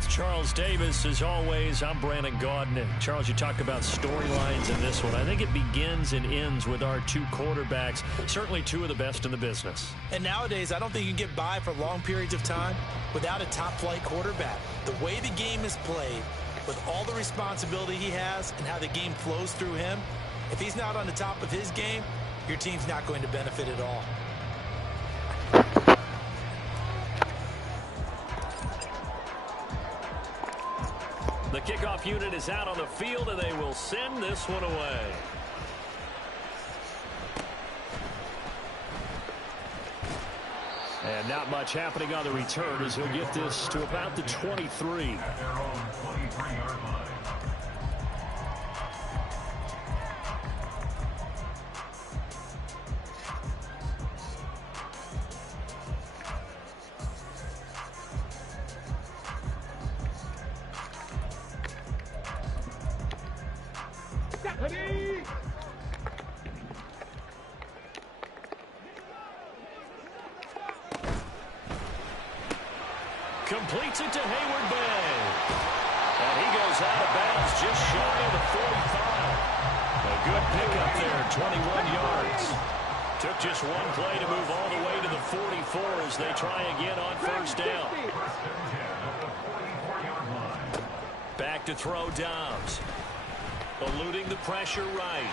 with Charles Davis. As always, I'm Brandon Gaudin. Charles, you talk about storylines in this one. I think it begins and ends with our two quarterbacks, certainly two of the best in the business. And nowadays, I don't think you can get by for long periods of time without a top-flight quarterback. The way the game is played, with all the responsibility he has and how the game flows through him, if he's not on the top of his game, your team's not going to benefit at all. The kickoff unit is out on the field, and they will send this one away. And not much happening on the return as he'll get this to about the 23. At their own 23-yard line. Completes it to Hayward Bay. And he goes out of bounds just shy of the 45. A good pickup there, 21 yards. Took just one play to move all the way to the 44 as they try again on first down. Back to throw Dobbs. Eluding the pressure right.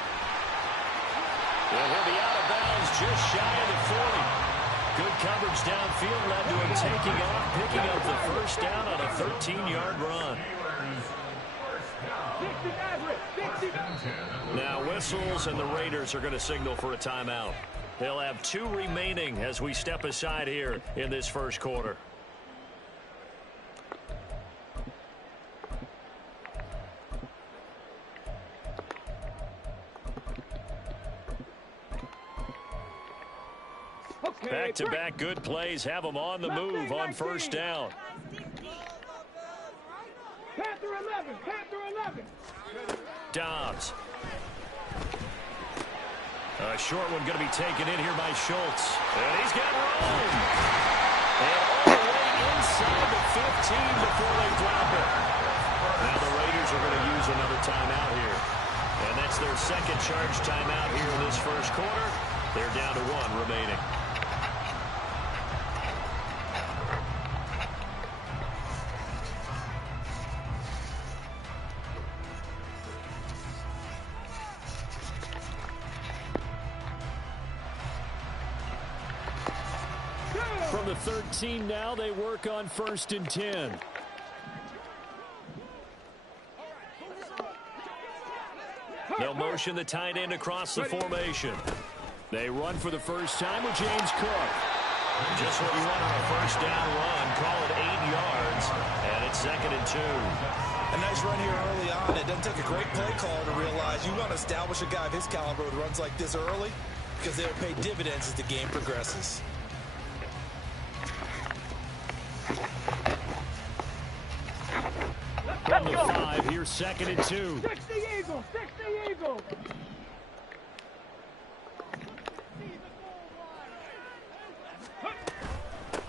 And he'll be out of bounds just shy of the 40. Good coverage downfield led to him taking off, picking up the first down on a 13-yard run. Now whistles, and the Raiders are going to signal for a timeout. They'll have 2 remaining as we step aside here in this first quarter. Back-to-back good plays have them on the move on first down. Panther 11. Dobbs. A short one going to be taken in here by Schultz. And he's got room. And all the way inside the 15 before they drop it. Now the Raiders are going to use another timeout here. And that's their second charge timeout here in this first quarter. They're down to 1 remaining. From the 13 now, they work on 1st and 10. They'll motion the tight end across the formation. They run for the first time with James Cook. Just what you want on a first down run. Call it 8 yards, and it's 2nd and 2. A nice run here early on. It doesn't take a great play caller to realize you want to establish a guy of his caliber with runs like this early because they'll pay dividends as the game progresses. From the 5, here's 2nd and 2. 60 Eagles.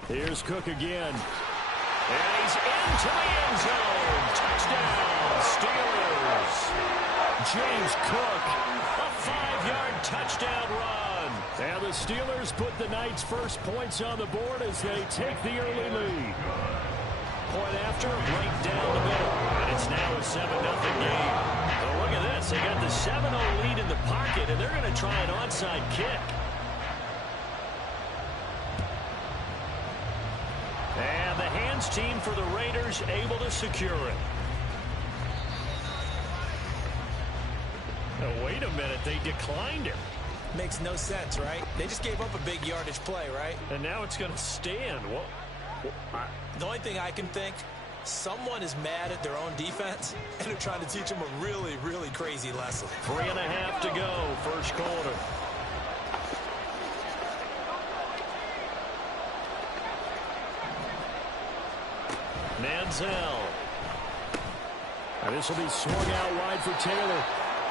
Here's Cook again. And he's into the end zone. Touchdown, Steelers. James Cook, a 5-yard touchdown run. And the Steelers put the night's first points on the board as they take the early lead. Point after, right down the middle. And it's now a 7-0 game. So look at this. They got the 7-0 lead in the pocket, and they're going to try an onside kick. And the hands team for the Raiders able to secure it. Now, wait a minute. They declined it. Makes no sense, right? They just gave up a big yardage play, right? And now it's going to stand. Well, the only thing I can think, someone is mad at their own defense, and they're trying to teach them a really, really crazy lesson. 3.5 to go, first quarter. Manziel. And this will be swung out wide for Taylor.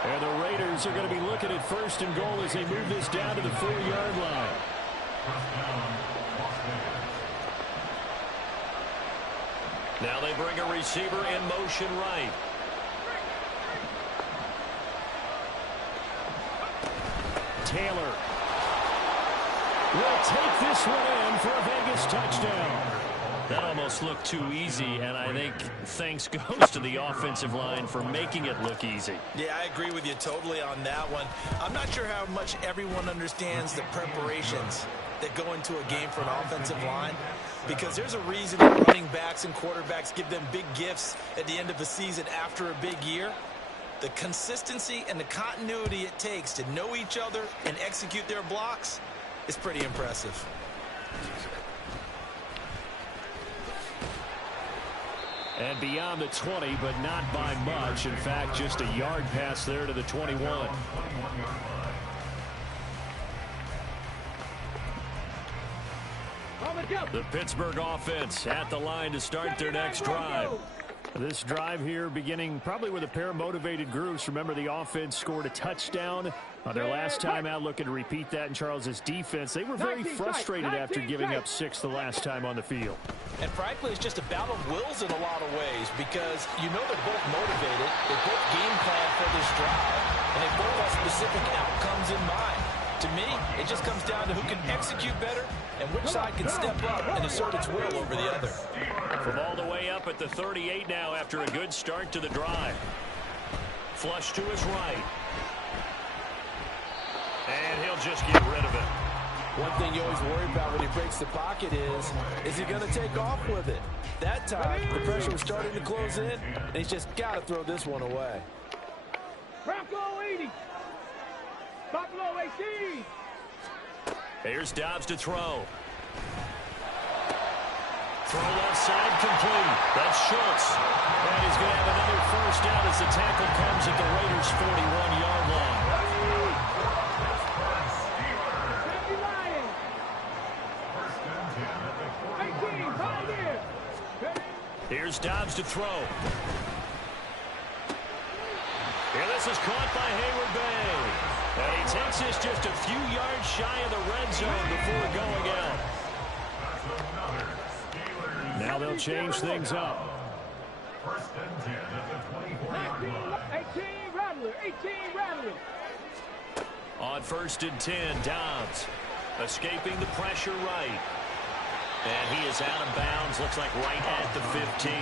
And the Raiders are going to be looking at 1st and goal as they move this down to the 4-yard line. Now they bring a receiver in motion right. Taylor will take this one in for a Vegas touchdown. That almost looked too easy, and I think thanks goes to the offensive line for making it look easy. Yeah, I agree with you totally on that one. I'm not sure how much everyone understands the preparations that go into a game for an offensive line, because there's a reason that running backs and quarterbacks give them big gifts at the end of the season after a big year. The consistency and the continuity it takes to know each other and execute their blocks is pretty impressive. And beyond the 20, but not by much. In fact, just a yard pass there to the 21. The Pittsburgh offense at the line to start their next drive. This drive here beginning probably with a pair of motivated groups. Remember, the offense scored a touchdown on their last time out, looking to repeat that in Charles's defense. They were very frustrated after giving up 6 the last time on the field. And frankly, it's just a battle of wills in a lot of ways, because you know they're both motivated, they both game plan for this drive, and they both have specific outcomes in mind. To me, it just comes down to who can execute better and which side can step up and assert its will over the other. From all the way up at the 38 now after a good start to the drive. Flush to his right. And he'll just get rid of it. One thing you always worry about when he breaks the pocket is he going to take off with it? That time, the pressure was starting to close in, and he's just got to throw this one away. Bronco 80. Buffalo 18. Here's Dobbs to throw. Throw left side complete. That's Schultz. And he's going to have another first down as the tackle comes at the Raiders' 41-yard line. Here's Dobbs to throw. And this is caught by Hayward Bay. And he takes this just a few yards shy of the red zone before going out. Now they'll change things up. First and 10 at the 24-yard line. 18 Rattler, 18 Rattler. On first and 10, Dobbs escaping the pressure right. And he is out of bounds, looks like right at the 15.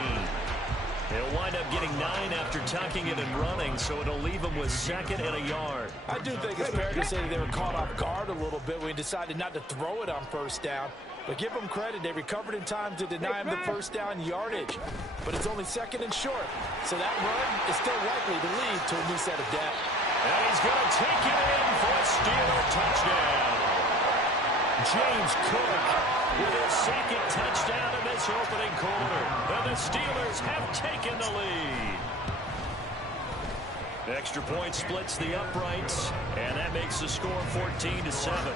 He'll wind up getting 9 after tucking it and running, so it'll leave him with 2nd and a yard. I do think it's fair to say that they were caught off guard a little bit when he decided not to throw it on first down. But give them credit, they recovered in time to deny him the first down yardage. But it's only 2nd and short, so that run is still likely to lead to a new set of depth. And he's going to take it in for a Steeler touchdown. James Cook with his 2nd touchdown in this opening quarter. And the Steelers have taken the lead. The extra point splits the uprights, and that makes the score 14-7.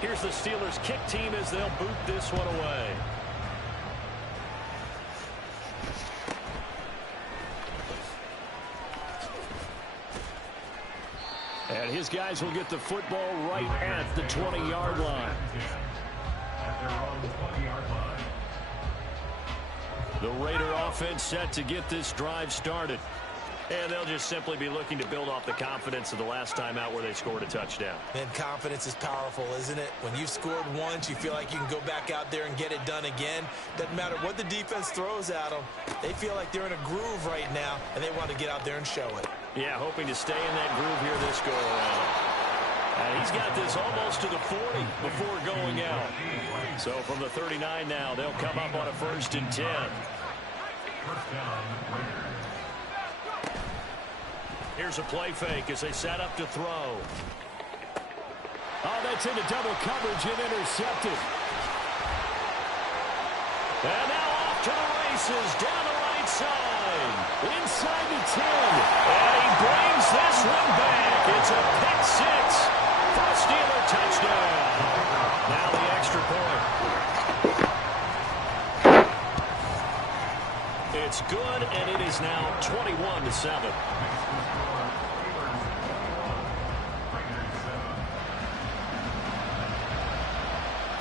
Here's the Steelers kick team as they'll boot this one away. And his guys will get the football right at the 20-yard line. At their own 20-yard line. The Raider offense set to get this drive started. And they'll just simply be looking to build off the confidence of the last time out where they scored a touchdown. And confidence is powerful, isn't it? When you've scored once, you feel like you can go back out there and get it done again. Doesn't matter what the defense throws at them. They feel like they're in a groove right now, and they want to get out there and show it. Yeah, hoping to stay in that groove here this go-around. And he's got this almost to the 40 before going out. So from the 39 now, they'll come up on a 1st and 10. First down, Raiders. Here's a play fake as they set up to throw. Oh, that's into double coverage and intercepted. And now off to the races down the right side. Inside the 10. And he brings this one back. It's a pick 6 for a Steeler touchdown. Now the extra point. It's good, and it is now 21-7.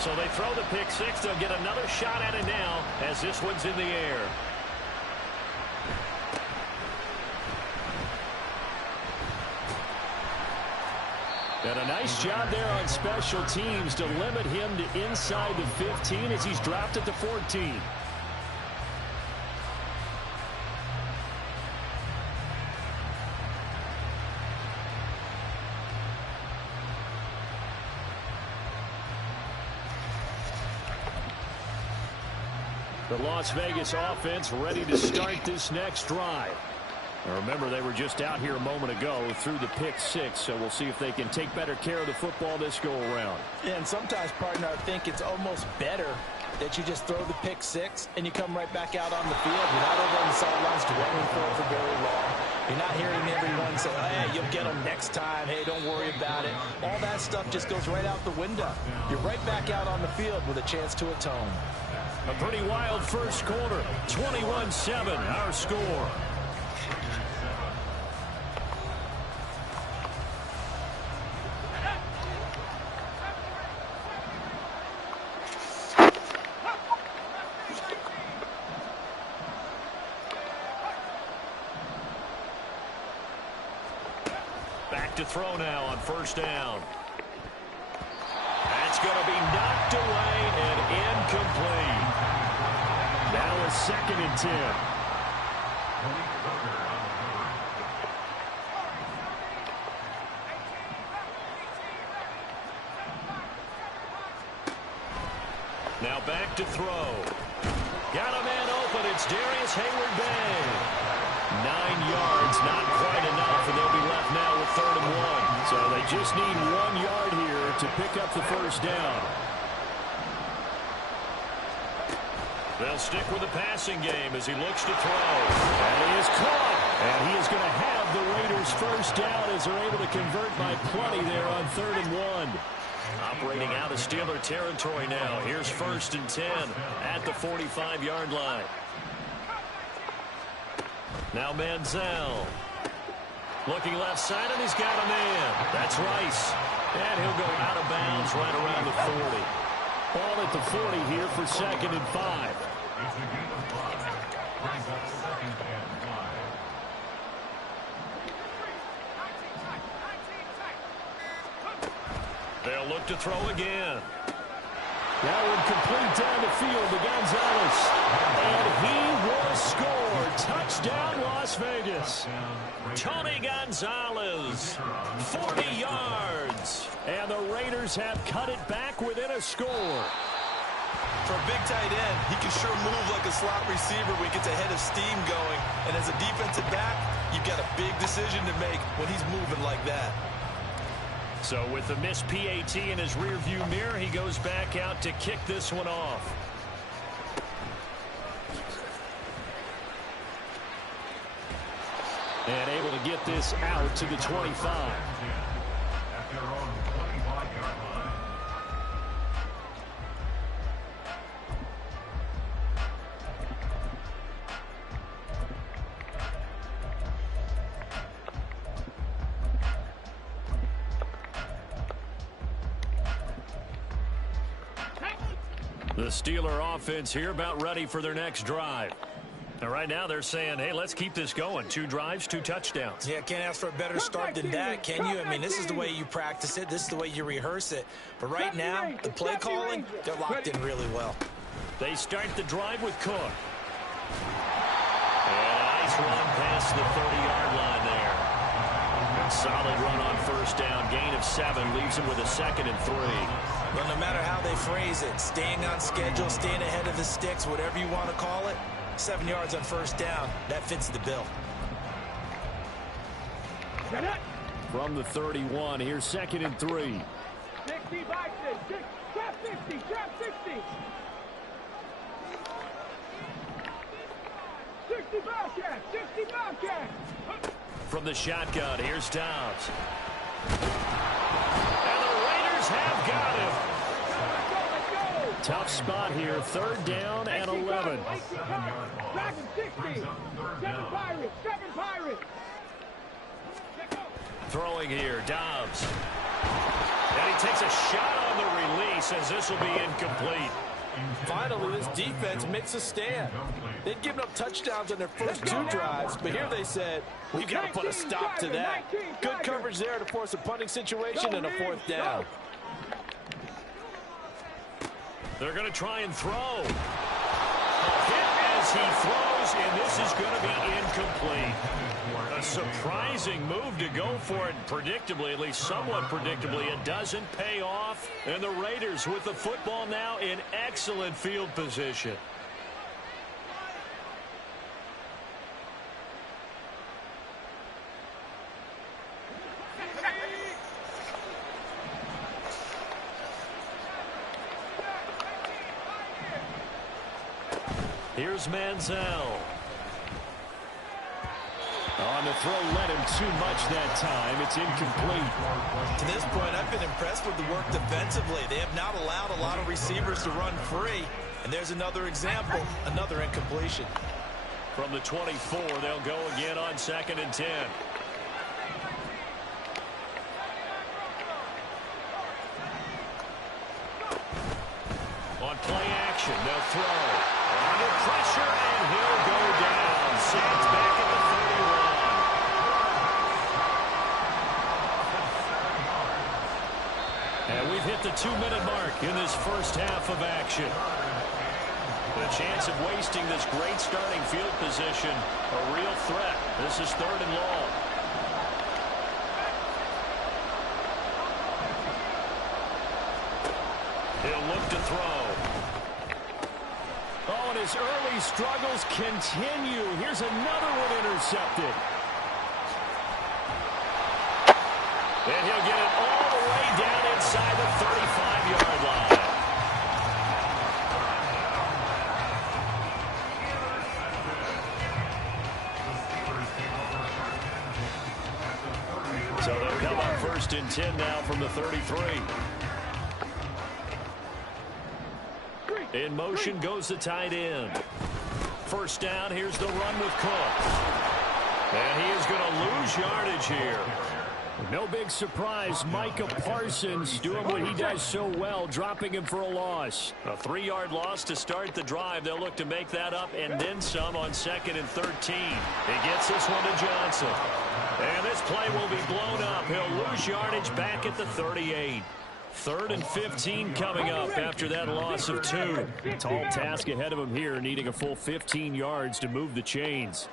So they throw the pick six. They'll get another shot at it now as this one's in the air. And a nice job there on special teams to limit him to inside the 15 as he's dropped it to 14. The Las Vegas offense ready to start this next drive. Now remember, they were just out here a moment ago through the pick six, so we'll see if they can take better care of the football this go around. Yeah, and sometimes, partner, I think it's almost better that you just throw the pick six and you come right back out on the field. You're not over on the sidelines dwelling for very long. You're not hearing everyone say, hey, you'll get them next time. Hey, don't worry about it. All that stuff just goes right out the window. You're right back out on the field with a chance to atone. A pretty wild first quarter. 21-7, our score. Back to throw now on first down. That's going to be knocked away and incomplete. Now a 2nd and 10. Now back to throw. Got a man open. It's Darius Hayward-Bay. 9 yards, not quite enough, and they'll be left now with 3rd and 1. So they just need 1 yard here to pick up the first down. They'll stick with the passing game as he looks to throw. And he is caught. And he is going to have the Raiders first down as they're able to convert by plenty there on 3rd and 1. Operating out of Steeler territory now. Here's 1st and 10 at the 45-yard line. Now Manziel. Looking left side, and he's got a man. That's Rice. And he'll go out of bounds right around the 40. Ball at the 40 here for 2nd and 5. It's a game of 5. Brings up 2nd and 5. They'll look to throw again. That one complete down the field to Gonzalez. And he will score. Touchdown, Las Vegas. Tony Gonzalez, 40 yards. And the Raiders have cut it back within a score. For a big tight end, he can sure move like a slot receiver when he gets a head of steam going. And as a defensive back, you've got a big decision to make when he's moving like that. So with the missed PAT in his rearview mirror, he goes back out to kick this one off. And able to get this out to the 25. At their own 25-yard line. The Steeler offense here about ready for their next drive. And right now they're saying, hey, let's keep this going. 2 drives, 2 touchdowns. Yeah, can't ask for a better start than that, can you? I mean, this is the way you practice it. This is the way you rehearse it. But right now, the play calling, they're locked in really well. They start the drive with Cook. And a nice run past the 30-yard line there. And solid run on first down. Gain of 7 leaves him with a 2nd and 3. Well, no matter how they phrase it, staying on schedule, staying ahead of the sticks, whatever you want to call it, 7 yards on first down, that fits the bill. From the 31, here's 2nd and 3. 60 by 6. Trap 60. Trap 60. 60 Bobcat. 60 Bobcat. From the shotgun, here's Dobbs. And the Raiders have got him. Tough spot here. 3rd down and 11. Dragon 60. 7 Pirates. 7 Pirates. Throwing here, Dobbs. And he takes a shot on the release as this will be incomplete. Finally, this defense makes a stand. They'd given up touchdowns on their first 2 drives, but here they said, we've got to put a stop to that. Good coverage there to force a punting situation and a 4th down. They're going to try and throw. A hit as he throws, and this is going to be incomplete. A surprising move to go for it. Predictably, at least somewhat predictably, it doesn't pay off. And the Raiders with the football now in excellent field position. Here's Manziel. On the throw, led him too much that time. It's incomplete. To this point, I've been impressed with the work defensively. They have not allowed a lot of receivers to run free. And there's another example, another incompletion. From the 24, they'll go again on 2nd and 10. On play action, they'll throw. Under pressure, and he'll go down. Saints back at the 31. And we've hit the 2-minute mark in this first half of action. The chance of wasting this great starting field position, a real threat. This is 3rd and long. He'll look to throw. Oh, and his early struggles continue. Here's another one intercepted. And he'll get it all the way down inside the 35-yard line. So they'll come up 1st and 10 now from the 33. In motion goes the tight end. 1st down, here's the run with Cook. And he is going to lose yardage here. No big surprise, Micah Parsons doing what he does so well, dropping him for a loss. A 3-yard loss to start the drive. They'll look to make that up and then some on 2nd and 13. He gets this one to Johnson. And this play will be blown up. He'll lose yardage back at the 38. 3rd and 15 coming up after that loss of 2. Tall task ahead of him here, needing a full 15 yards to move the chains.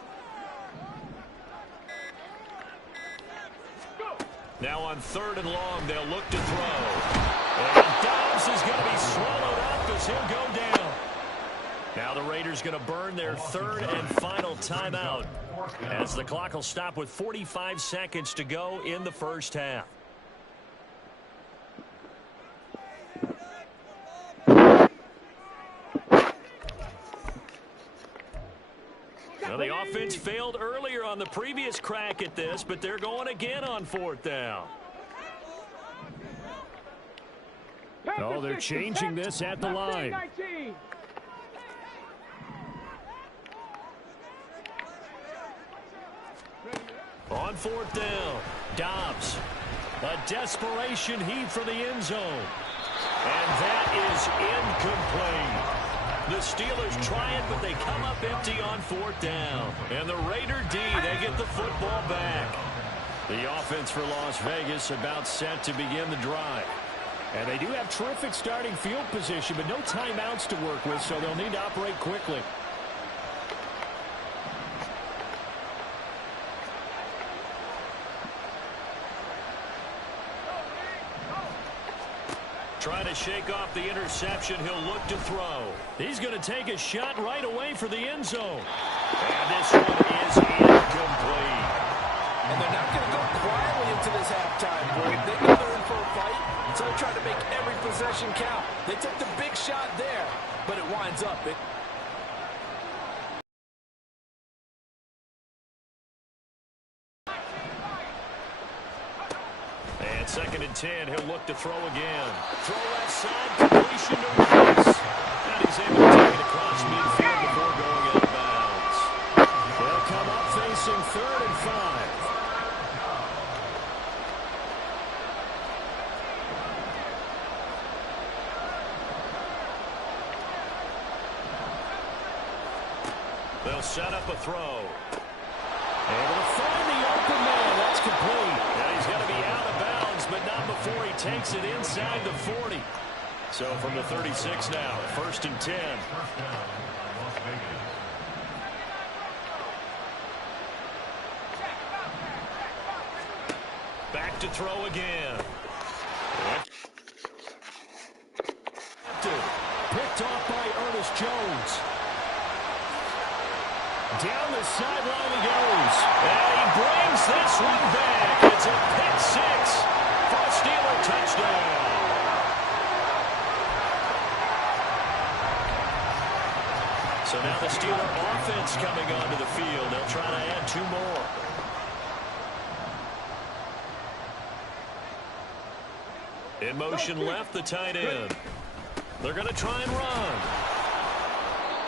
Now on 3rd and long, they'll look to throw. And Dobbs is going to be swallowed up as he'll go down. Now the Raiders going to burn their 3rd and final timeout, as the clock will stop with 45 seconds to go in the first half. Well, the offense failed earlier on the previous crack at this, but they're going again on 4th down. Oh, they're changing this at the line. On 4th down, Dobbs. A desperation heave for the end zone. And that is incomplete. The Steelers try it, but they come up empty on 4th down. And the Raider D, they get the football back. The offense for Las Vegas about set to begin the drive. And they do have terrific starting field position, but no timeouts to work with, so they'll need to operate quickly. Trying to shake off the interception. He'll look to throw. He's going to take a shot right away for the end zone. And this one is incomplete. And they're not going to go quietly into this halftime break. They know they're in for a fight, so they're trying to make every possession count. They took the big shot there, but it winds up. And 2nd and 10, he'll look to throw again. Throw left side, completion to Rice. And he's able to take it across midfield before going out of bounds. They'll come up facing 3rd and 5. set up a throw. Able to find the open man. That's complete. And he's going to be out of bounds, but not before he takes it inside the 40. So from the 36 now, 1st and 10. Back to throw again. Picked off by Ernest Jones. Down the sideline he goes. And he brings this one back. It's a pick six for a Steeler touchdown. So now the Steeler offense coming onto the field. They'll try to add 2 more. In motion left, the tight end. They're going to try and run.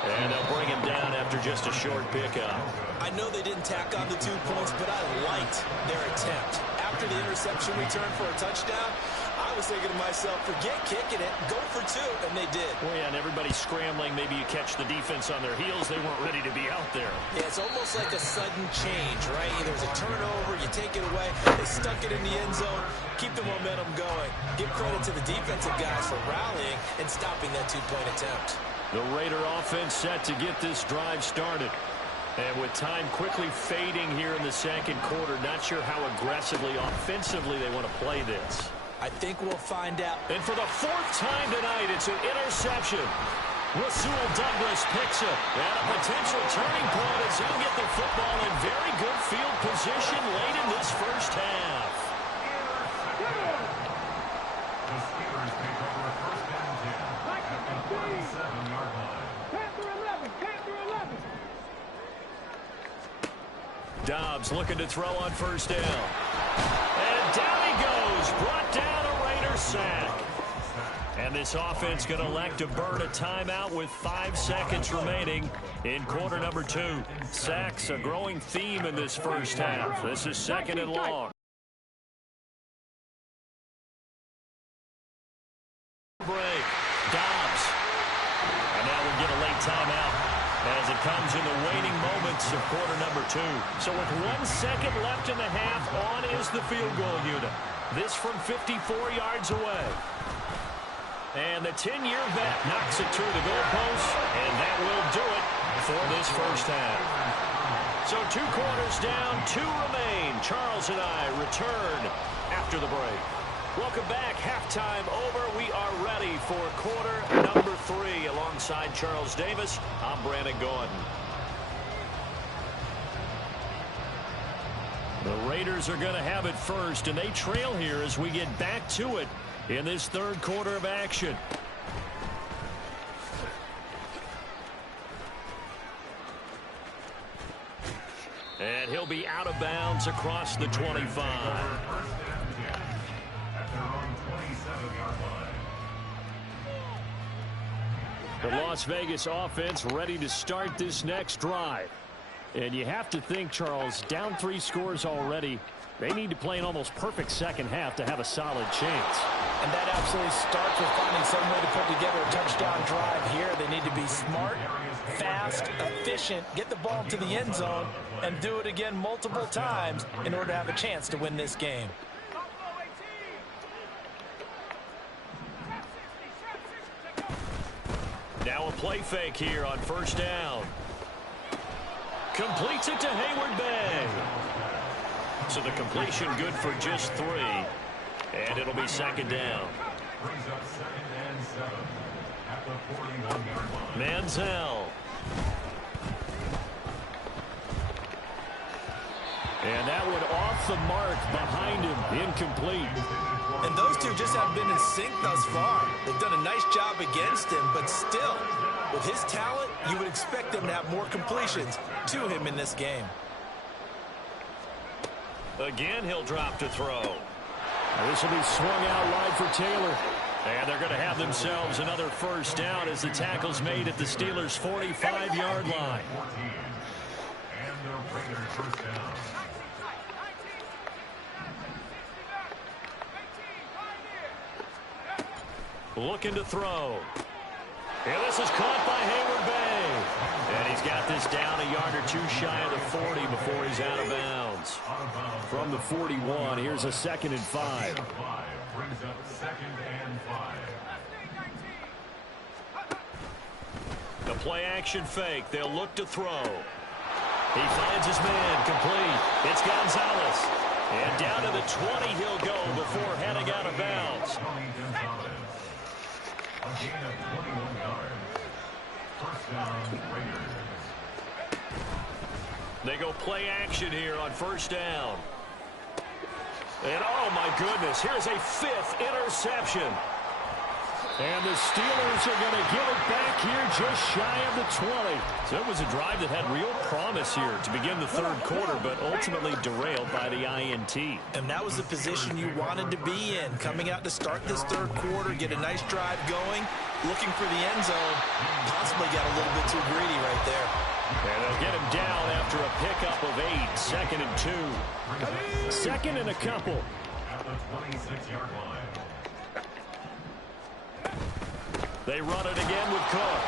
And they'll bring him down after just a short pickup. I know they didn't tack on the 2 points, but I liked their attempt. After the interception return for a touchdown, I was thinking to myself, forget kicking it, go for 2, and they did. Well, yeah, and everybody's scrambling. Maybe you catch the defense on their heels. They weren't ready to be out there. Yeah, it's almost like a sudden change, right? There's a turnover, you take it away, they stuck it in the end zone, keep the momentum going. Give credit to the defensive guys for rallying and stopping that 2-point attempt. The Raider offense set to get this drive started. And with time quickly fading here in the second quarter, not sure how aggressively, offensively they want to play this. I think we'll find out. And for the 4th time tonight, it's an interception. Rasul Douglas picks it. And a potential turning point as he'll get the football in very good field position late in this first half. The Steelers take over a 1st and 10 at the 47-yard line. Panther 11, Panther 11. Dobbs looking to throw on 1st down. And down he goes. Brought down a Raider sack. And this offense going to elect to burn a timeout with 5 seconds remaining in quarter number 2. Sacks a growing theme in this first half. This is 2nd and long. Break. Dobbs. And now we'll get a late timeout as it comes in the waning moments of quarter number 2. So with 1 second left in the half, on is the field goal unit. This from 54 yards away. And the 10-year vet knocks it through the goalpost, and that will do it for this first half. So 2 quarters down, 2 remain. Charles and I return after the break. Welcome back. Halftime over. We are ready for quarter number 3. Alongside Charles Davis, I'm Brandon Gordon. The Raiders are going to have it first, and they trail here as we get back to it in this 3rd quarter of action. And he'll be out of bounds across the 25. The Las Vegas offense ready to start this next drive. And you have to think, Charles, down 3 scores already. They need to play an almost perfect second half to have a solid chance. And that absolutely starts with finding some way to put together a touchdown drive here. They need to be smart, fast, efficient, get the ball to the end zone, and do it again multiple times in order to have a chance to win this game. Now a play fake here on 1st down. Completes it to Hayward Bay. So the completion good for just 3. And it'll be 2nd down. Brings up 2nd and 7 at the 41-yard line. Manziel. And that one off the mark behind him. Incomplete. And those two just haven't been in sync thus far. They've done a nice job against him, but still, with his talent, you would expect them to have more completions to him in this game. Again, he'll drop to throw. This will be swung out wide for Taylor. And they're going to have themselves another 1st down as the tackle's made at the Steelers' 45-yard line. And the Raiders 1st down. Looking to throw. And this is caught by Hayward Bay. And He's got this down a yard or two shy of the 40 before he's out of bounds. From the 41, here's a 2nd and 5. Brings up 2nd and 5. The play action fake. They'll look to throw. He finds his man complete. It's Gonzalez. And down to the 20 he'll go before heading out of bounds. A gain of 21 yards. First down, Raiders. They go play action here on first down. And oh my goodness, here's a 5th interception. And the Steelers are going to give it back here just shy of the 20. So it was a drive that had real promise here to begin the third quarter, but ultimately derailed by the INT. And that was the position you wanted to be in. Coming out to start this third quarter, get a nice drive going, looking for the end zone. Possibly got a little bit too greedy right there. And they'll get him down after a pickup of 8. 2nd and 2. 2nd and a couple. At the 26-yard line. They run it again with Cook.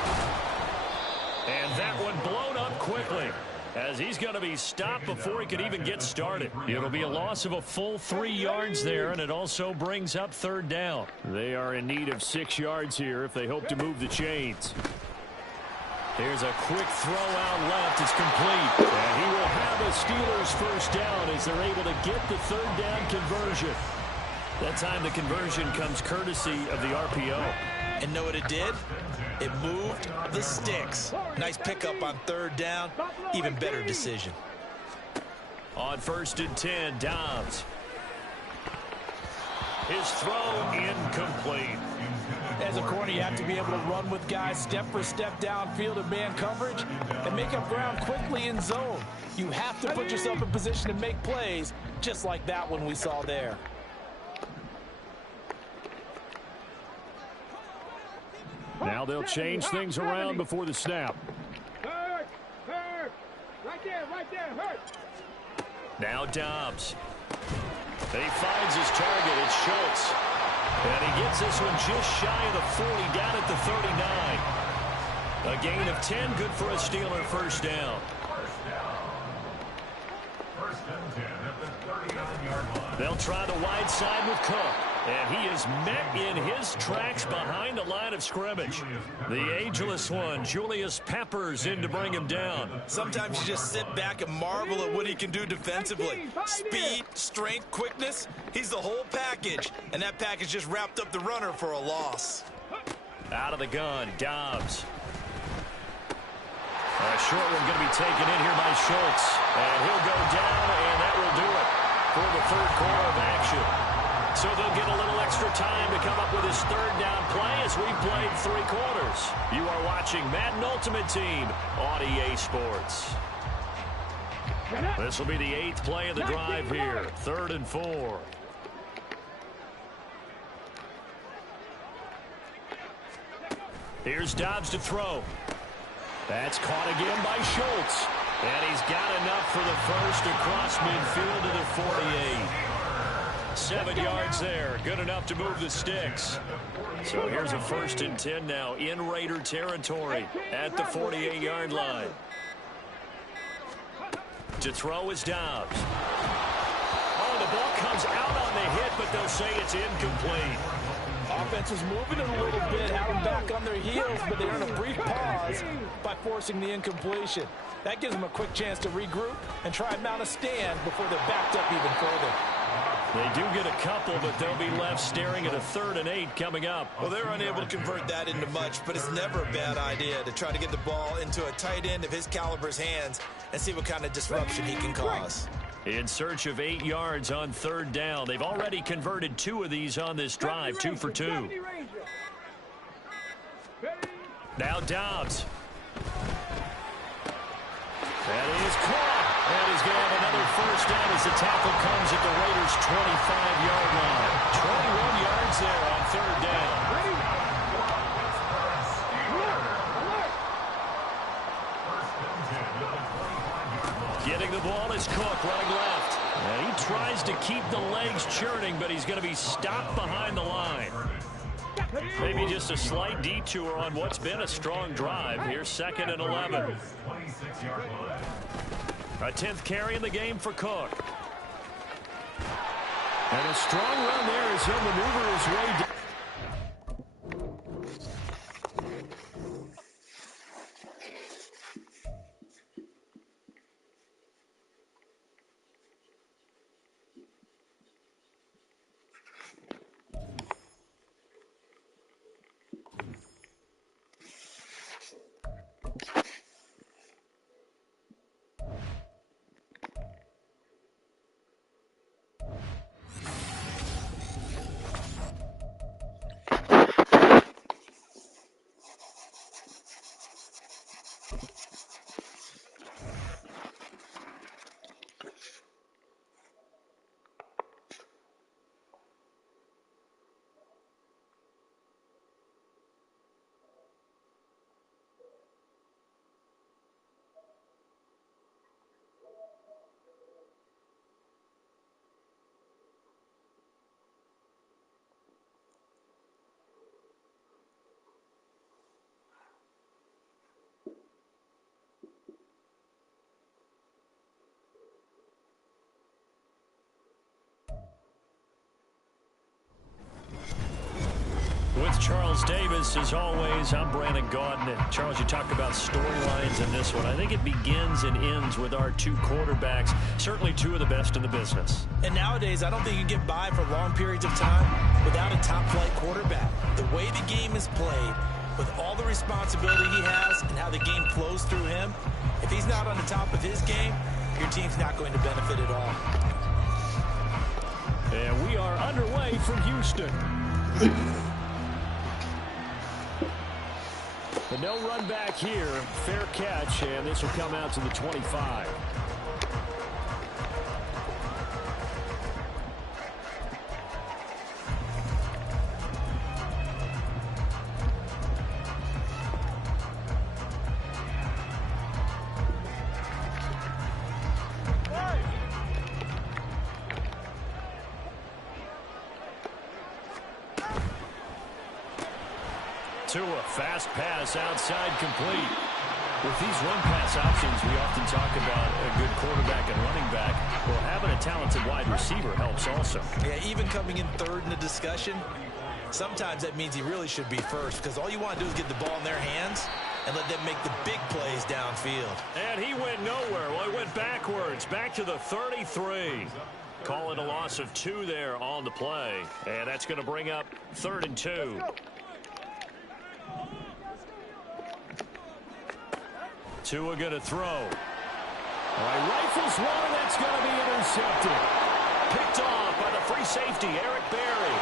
And that one blown up quickly as he's going to be stopped before he could even get started. It'll be a loss of a full 3 yards there, and it also brings up 3rd down. They are in need of 6 yards here if they hope to move the chains. Here's a quick throw out left. It's complete. And he will have the Steelers first down as they're able to get the 3rd down conversion. That time the conversion comes courtesy of the RPO. And know what it did? It moved the sticks. Nice pickup on 3rd down. Even better decision. On 1st and 10, Dobbs. His throw incomplete. As a corner, you have to be able to run with guys step for step downfield in man coverage and make up ground quickly in zone. You have to put yourself in position to make plays, just like that one we saw there. Now they'll change things around before the snap. Hurt. Right there, hurt. Now Dobbs. He finds his target. It's Schultz. And he gets this one just shy of the 40, down at the 39. A gain of 10, good for a Steeler first down. First and 10 at the 39-yard line. They'll try the wide side with Cook. And he is met in his tracks behind the line of scrimmage. The ageless one, Julius Peppers, in to bring him down. Sometimes you just sit back and marvel at what he can do defensively. Speed, strength, quickness. He's the whole package. And that package just wrapped up the runner for a loss. Out of the gun, Dobbs. A short one going to be taken in here by Schultz. And he'll go down, and that will do it for the third quarter of action. So they'll get a little extra time to come up with his 3rd down play as we've played 3 quarters. You are watching Madden Ultimate Team on EA Sports. This will be the 8th play of the drive here. 3rd and 4. Here's Dobbs to throw. That's caught again by Schultz. And he's got enough for the first across midfield to the 48. 7 yards there. Good enough to move the sticks. So here's a 1st and 10 now in Raider territory at the 48-yard line. To throw is Dobbs. Oh, the ball comes out on the hit, but they'll say it's incomplete. Offense was moving it a little bit, had them back on their heels, but they earned a brief pause by forcing the incompletion. That gives them a quick chance to regroup and try and mount a stand before they're backed up even further. They do get a couple, but they'll be left staring at a 3rd and 8 coming up. Well, they're unable to convert that into much, but it's never a bad idea to try to get the ball into a tight end of his caliber's hands and see what kind of disruption he can cause. In search of 8 yards on 3rd down. They've already converted 2 of these on this drive, 2 for 2. Now Dobbs. That is caught. And he's going to have another first down as the tackle comes at the Raiders' 25-yard line. 21 yards there on 3rd down. Getting the ball is Cook, running left. And he tries to keep the legs churning, but he's going to be stopped behind the line. Maybe just a slight detour on what's been a strong drive. Here's 2nd and 11. 26-yard line. A 10th carry in the game for Cook. And a strong run there as he'll maneuver his way down. With Charles Davis, as always, I'm Brandon Gaudin. And Charles, you talked about storylines in this one. I think it begins and ends with our two quarterbacks, certainly two of the best in the business. And nowadays, I don't think you can get by for long periods of time without a top-flight quarterback. The way the game is played, with all the responsibility he has and how the game flows through him, if he's not on the top of his game, your team's not going to benefit at all. And we are underway from Houston. But no run back here. Fair catch, and this will come out to the 25. To a fast pass outside complete. With these run-pass options, we often talk about a good quarterback and running back. Well, having a talented wide receiver helps also. Yeah, even coming in third in the discussion, sometimes that means he really should be first, because all you want to do is get the ball in their hands and let them make the big plays downfield. And he went nowhere. Well, he went backwards, back to the 33. Call it a loss of 2 there on the play. And that's going to bring up 3rd and 2. Tua going to throw. All right, rifles one, and that's going to be intercepted. Picked off by the free safety, Eric Berry.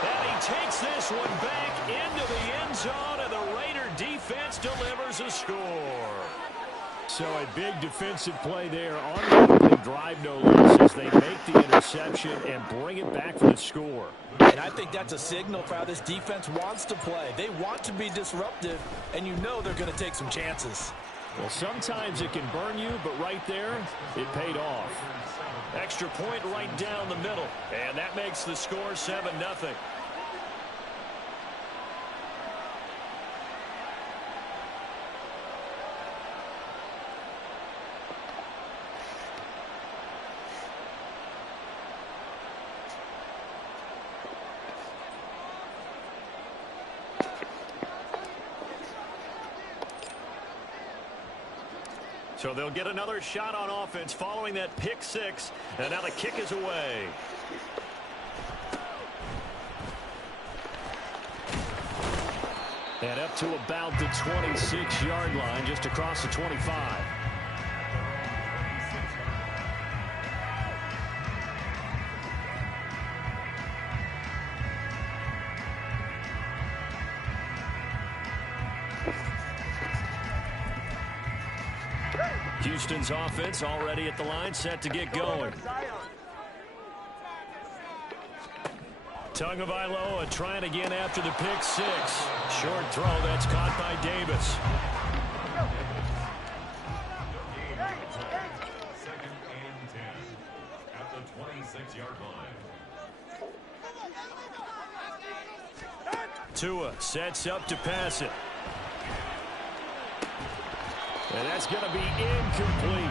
And he takes this one back into the end zone, and the Raider defense delivers a score. So a big defensive play there on the opening drive, no less, as they make the interception and bring it back for the score. And I think that's a signal for how this defense wants to play. They want to be disruptive, and you know they're going to take some chances. Well, sometimes it can burn you, but right there, it paid off. Extra point right down the middle, and that makes the score 7-0. So they'll get another shot on offense following that pick 6. And now the kick is away. And up to about the 26-yard line, just across the 25. Houston's offense already at the line, set to get going. Tagovailoa trying again after the pick 6. Short throw, that's caught by Davis. 2nd and 10 at the 26-yard line. Tua sets up to pass it. And that's going to be incomplete.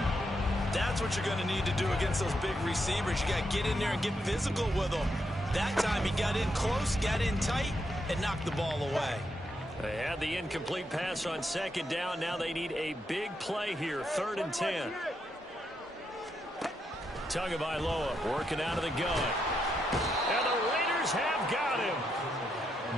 That's what you're going to need to do against those big receivers. You got to get in there and get physical with them. That time he got in close, got in tight, and knocked the ball away. They had the incomplete pass on second down. Now they need a big play here, 3rd and 10. Tagovailoa working out of the gun. And the Raiders have got him.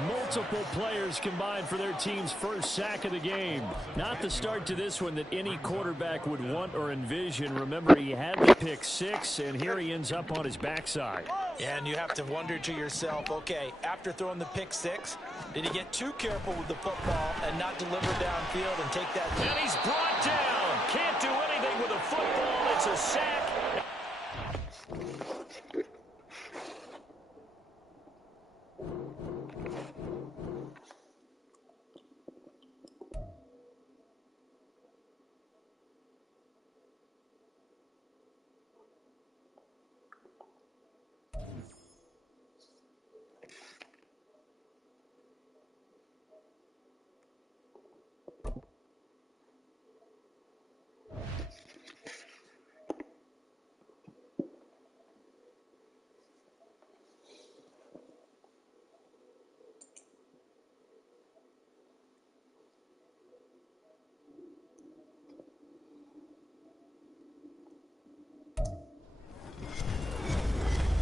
Multiple players combined for their team's first sack of the game. Not the start to this one that any quarterback would want or envision. Remember, he had the pick 6, and here he ends up on his backside. Yeah, and you have to wonder to yourself, okay, after throwing the pick 6, did he get too careful with the football and not deliver downfield and take that? And he's brought down. Can't do anything with a football. It's a sack.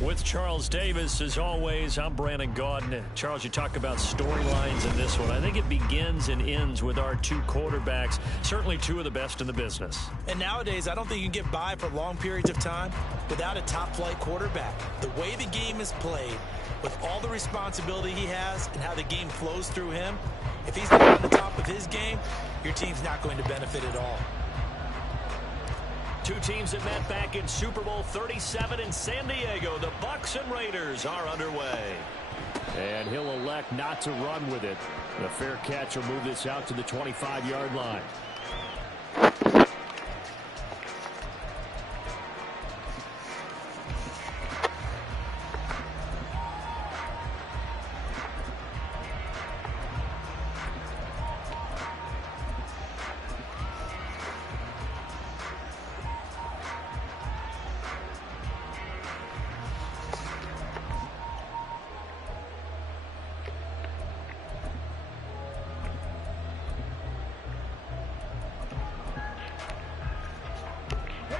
With Charles Davis, as always, I'm Brandon Gaudin. Charles, you talk about storylines in this one. I think it begins and ends with our 2 quarterbacks, certainly 2 of the best in the business. And nowadays, I don't think you can get by for long periods of time without a top-flight quarterback. The way the game is played, with all the responsibility he has and how the game flows through him, if he's not on the top of his game, your team's not going to benefit at all. 2 teams that met back in Super Bowl 37 in San Diego. The Bucs and Raiders are underway. And he'll elect not to run with it. The fair catch will move this out to the 25-yard line.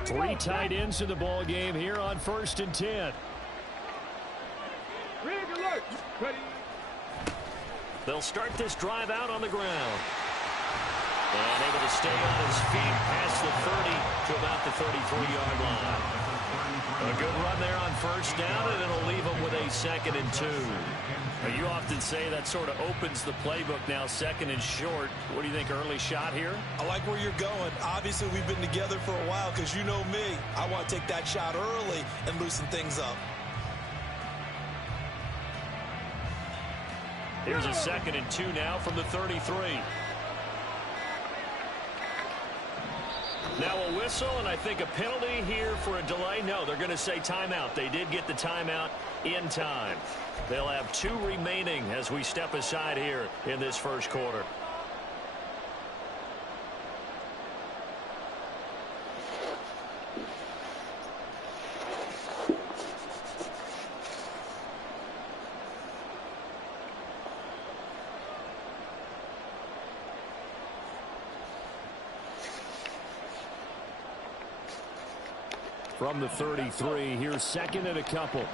Three tight ends in the ball game here on 1st and 10. They'll start this drive out on the ground. And able to stay on his feet past the 30 to about the 33-yard line. A good run there on 1st down, and it'll leave him with a 2nd and 2. Now, you often say that sort of opens the playbook now, 2nd and short. What do you think, early shot here? I like where you're going. Obviously, we've been together for a while because you know me. I want to take that shot early and loosen things up. Here's a 2nd and 2 now from the 33. Now a whistle, and I think a penalty here for a delay. No, they're going to say timeout. They did get the timeout in time. They'll have 2 remaining as we step aside here in this 1st quarter. From the 33, here's 2nd and a couple.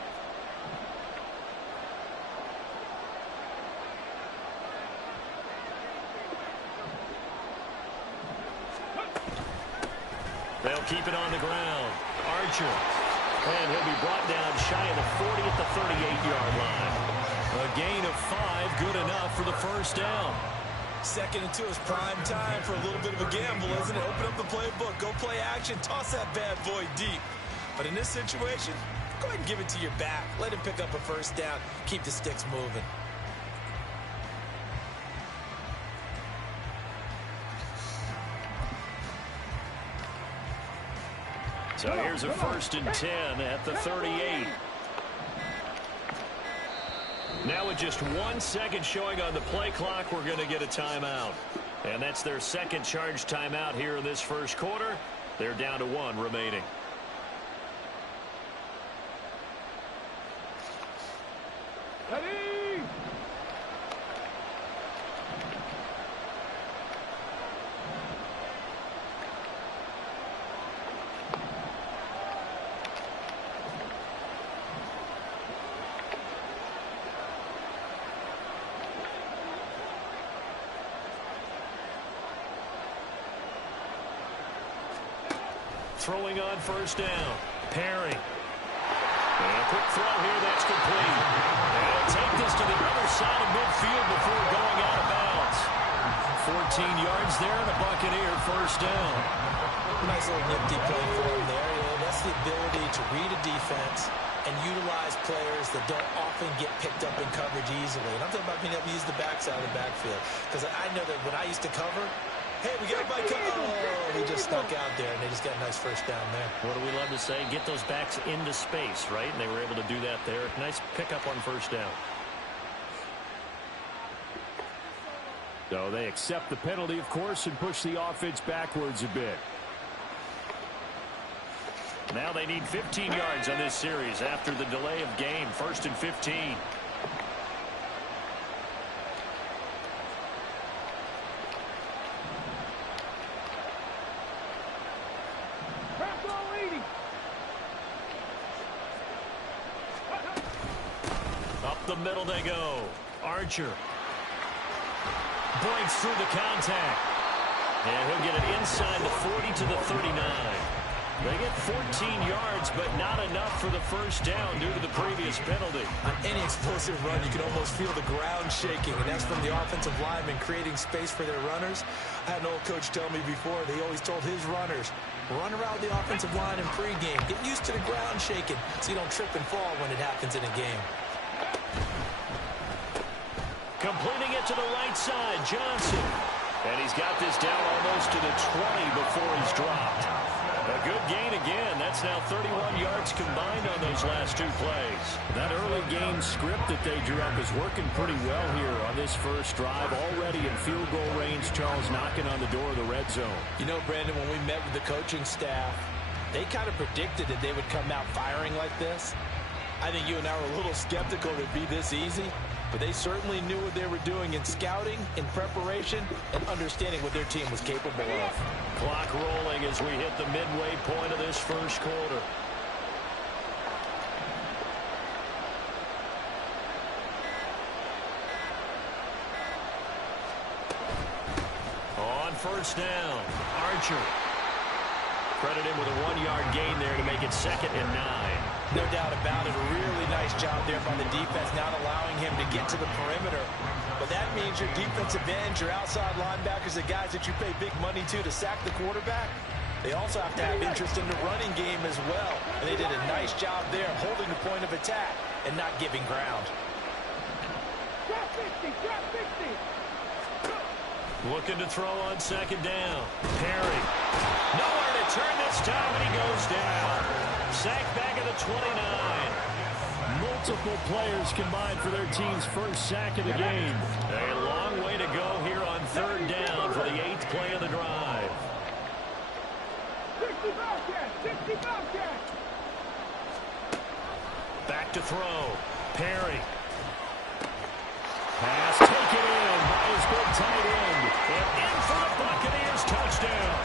They'll keep it on the ground. Archer. And he'll be brought down shy of the 40 at the 38-yard line. A gain of 5, good enough for the 1st down. 2nd and 2 is prime time for a little bit of a gamble, isn't it? Open up the playbook, go play action, toss that bad boy deep. But in this situation, go ahead and give it to your back. Let him pick up a 1st down. Keep the sticks moving. So here's a 1st and 10 at the 38. Now with just 1 second showing on the play clock, we're going to get a timeout. And that's their second charge timeout here in this first quarter. They're down to 1 remaining. Ready? Throwing on first down. Perry. And a quick throw here that's complete. And he'll take this to the other side of midfield before going out of bounds. 14 yards there and a Buccaneer first down. Nice little nifty play for him there. That's the ability to read a defense and utilize players that don't often get picked up in coverage easily. And I'm talking about being able to use the backside of the backfield. Because I know that when I used to cover, hey, we got a bike. Oh, he just snuck out there, and they just got a nice first down there. What do we love to say? Get those backs into space, right? And they were able to do that there. Nice pickup on first down. So they accept the penalty, of course, and push the offense backwards a bit. Now they need 15 yards on this series after the delay of game. 1st and 15. Up the middle they go. Archer breaks through the contact. And he'll get it inside the 40 to the 39. They get 14 yards, but not enough for the first down due to the previous penalty. On any explosive run, you can almost feel the ground shaking, and that's from the offensive linemen creating space for their runners. I had an old coach tell me before, they always told his runners, run around the offensive line in pregame. Get used to the ground shaking so you don't trip and fall when it happens in a game. Completing it to the right side, Johnson. And he's got this down almost to the 20 before he's dropped. A good gain again. That's now 31 yards combined on those last 2 plays. That early game script that they drew up is working pretty well here on this first drive. Already in field goal range, Charles knocking on the door of the red zone. You know, Brandon, when we met with the coaching staff, they kind of predicted that they would come out firing like this. I think you and I were a little skeptical it'd be this easy, but they certainly knew what they were doing in scouting, in preparation, and understanding what their team was capable of. Clock rolling as we hit the midway point of this first quarter. On first down, Archer. Credit him with a 1-yard gain there to make it 2nd and 9. No doubt about it. A really nice job there by the defense, not allowing him to get to the perimeter. But that means your defensive ends, your outside linebackers, the guys that you pay big money to sack the quarterback, they also have to have interest in the running game as well. And they did a nice job there holding the point of attack and not giving ground. Drop 50, drop 50. Looking to throw on 2nd down. Perry. Nowhere to turn this time, and he goes down. Sacked back at the 29. Multiple players combined for their team's first sack of the game. A long way to go here on 3rd down for the 8th play of the drive. 60 Bobcats, 60 Bobcats. Back to throw. Perry. Pass taken in by his big tight end. And in for the Buccaneers touchdown.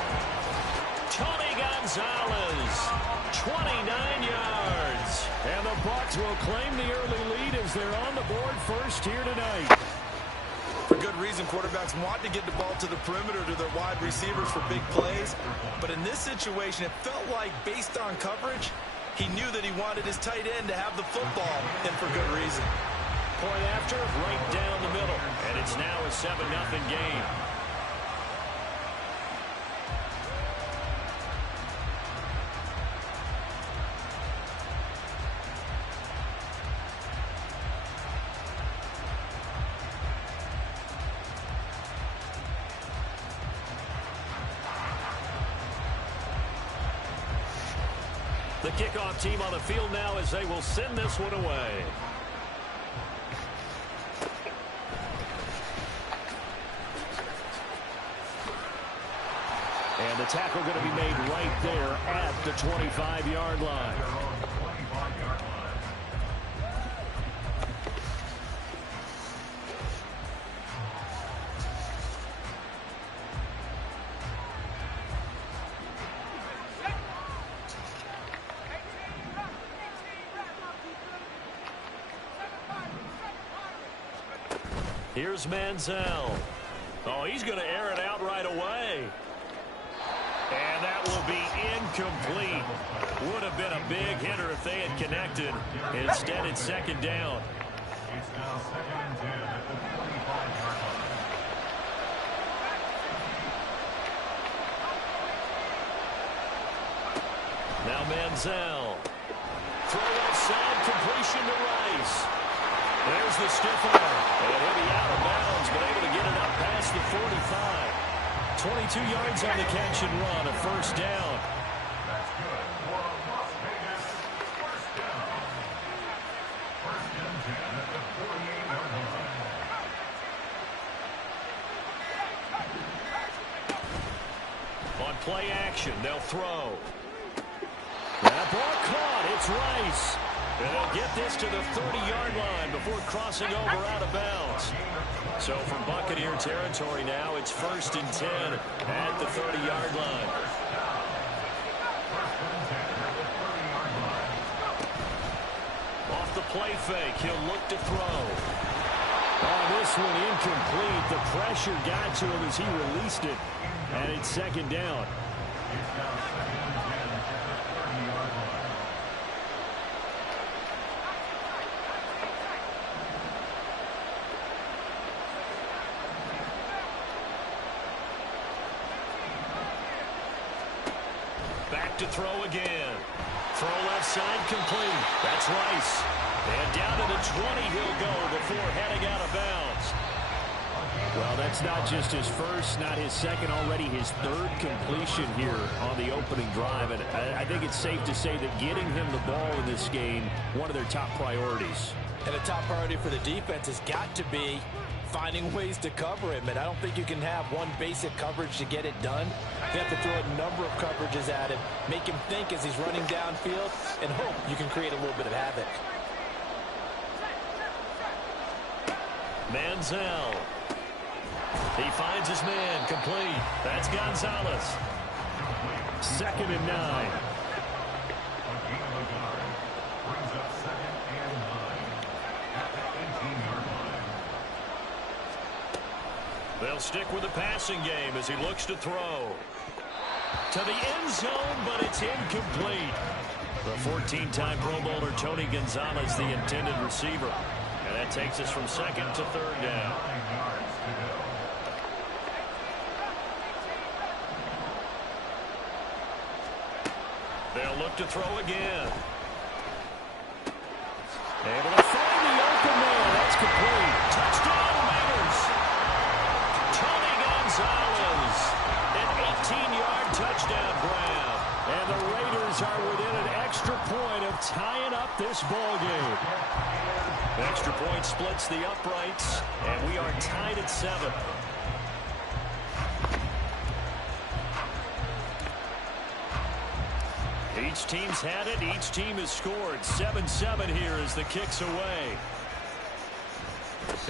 Tony Gonzalez, 29 yards. And the Bucs will claim the early lead as they're on the board first here tonight. For good reason, quarterbacks want to get the ball to the perimeter to their wide receivers for big plays. But in this situation, it felt like based on coverage, he knew that he wanted his tight end to have the football, and for good reason. Point after, right down the middle. And it's now a 7-0 game. The kickoff team on the field now as they will send this one away. And the tackle going to be made right there at the 25-yard line. Here's Manziel. Oh, he's going to air it out right away. And that will be incomplete. Would have been a big hitter if they had connected. Instead, it's second down. It's now 2nd and 10 at the 45-yard line. Now Manziel. Throw outside, completion to Rice. There's the stiff arm. And he'll be out of bounds, but able to get it up past the 45. 22 yards on the catch and run, a first down. That's good for Las Vegas. First down. 1st and 10 at the 48-yard line. On play action, they'll throw. That ball caught. It's Rice. And they'll get this to the 30-yard line before crossing over out of bounds. So from Buccaneer territory now, it's 1st and 10 at the 30-yard line. Off the play fake, he'll look to throw. Oh, this one incomplete. The pressure got to him as he released it. And it's second down. It's now 2nd and 10 at the 30-yard line. Back to throw again. Throw left side complete. That's Rice. And down to the 20 he'll go before heading out of bounds. Well, that's not just his first, not his second, already his third completion here on the opening drive. And I think it's safe to say that getting him the ball in this game, one of their top priorities. And a top priority for the defense has got to be finding ways to cover him. And I don't think you can have one basic coverage to get it done. You have to throw a number of coverages at him, make him think as he's running downfield, and hope you can create a little bit of havoc. Manziel. He finds his man, complete. That's Gonzalez. 2nd and 9. Brings up 2nd and 9 at the 18-yard line. They'll stick with the passing game as he looks to throw. To the end zone, but it's incomplete. The 14-time Pro Bowler Tony Gonzalez, the intended receiver. And that takes us from 2nd to 3rd down. 9 yards to go. They'll look to throw again. Able to find the open man. That's complete. Touchdown, Raiders. Tony Gonzalez. An 18-yard touchdown grab. And the Raiders are within an extra point of tying up this ball game. Extra point splits the uprights, and we are tied at 7. Each team's had it. Each team has scored. 7-7 here as the kick's away.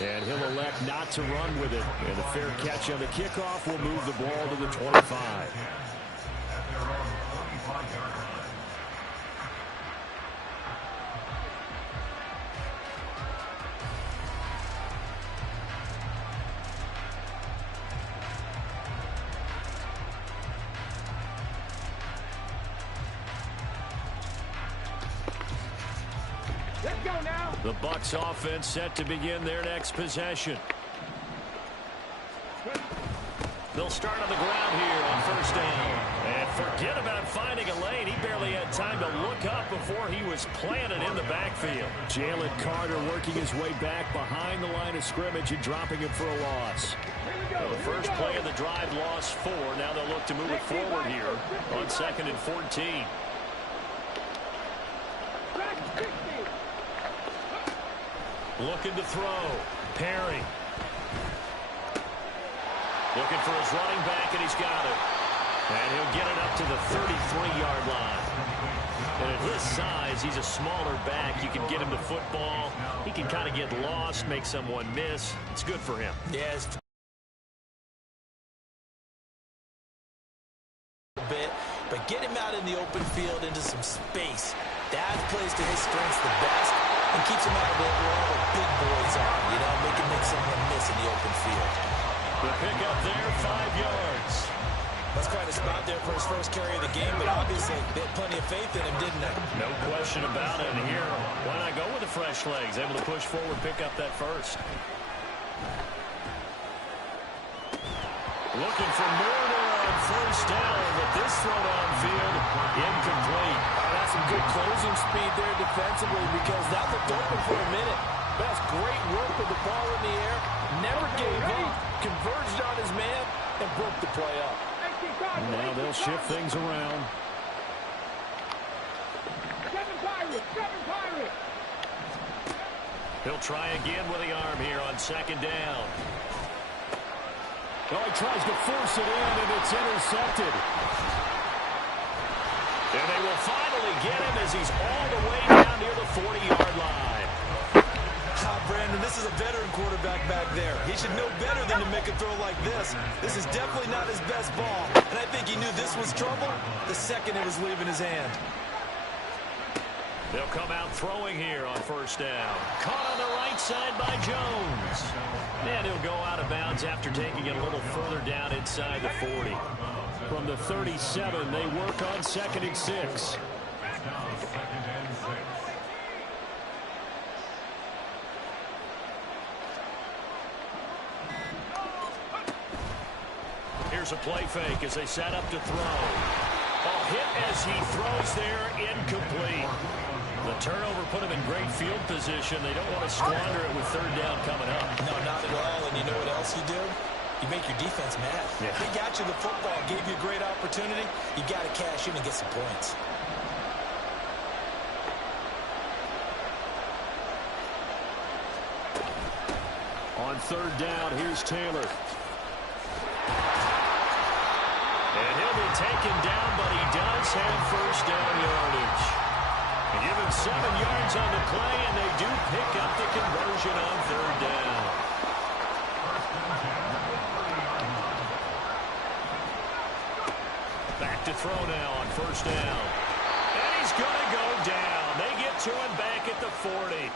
And he'll elect not to run with it. And a fair catch on the kickoff will move the ball to the 25. At their own 45-yard line. Let's go now. The Bucs offense set to begin their next possession. They'll start on the ground here on 1st down. And forget about finding a lane. He barely had time to look up before he was planted in the backfield. Jalen Carter working his way back behind the line of scrimmage and dropping him for a loss. Well, the first play of the drive lost 4. Now they'll look to move it forward here on 2nd and 14. Looking to throw. Perry. Looking for his running back, and he's got it. And he'll get it up to the 33-yard line. And at his size, he's a smaller back. You can get him the football. He can kind of get lost, make someone miss. It's good for him. Yes. Bit, but get him out in the open field into some space. That plays to his strengths the best and keeps him out of it where all the big boys are. You know, make someone miss in the open field. The pickup there, 5 yards. That's quite a spot there for his first carry of the game, but obviously they had plenty of faith in him, didn't they? No question about it. And here, why not go with the fresh legs? Able to push forward, pick up that first. Looking for more there on first down, but this throw downfield, incomplete. That's some good closing speed there defensively because that looked open for a minute. That's great work with the ball in the air. Never gave up, converged on his man, and broke the play up. Now they'll shift things around. Seven Pirates. He'll try again with the arm here on second down. Oh, he tries to force it in, and it's intercepted. And they will finally get him as he's all the way down near the 40-yard line. Brandon, this is a veteran quarterback back there. He should know better than to make a throw like this. This is definitely not his best ball, and I think he knew this was trouble the second it was leaving his hand. They'll come out throwing here on first down. Caught on the right side by Jones. And he'll go out of bounds after taking it a little further down inside the 40. From the 37, they work on 2nd and 6. Here's a play fake as they set up to throw. A hit as he throws there, incomplete. The turnover put him in great field position. They don't want to squander it with third down coming up. No, not at all. And you know what else you do? You make your defense mad. Yeah. They got you the football, gave you a great opportunity. You got to cash in and get some points. On third down, here's Taylor. And he'll be taken down, but he does have first down yardage. They give him 7 yards on the play, and they do pick up the conversion on third down. Back to throw now on first down. And he's going to go down. They get to him back at the 40.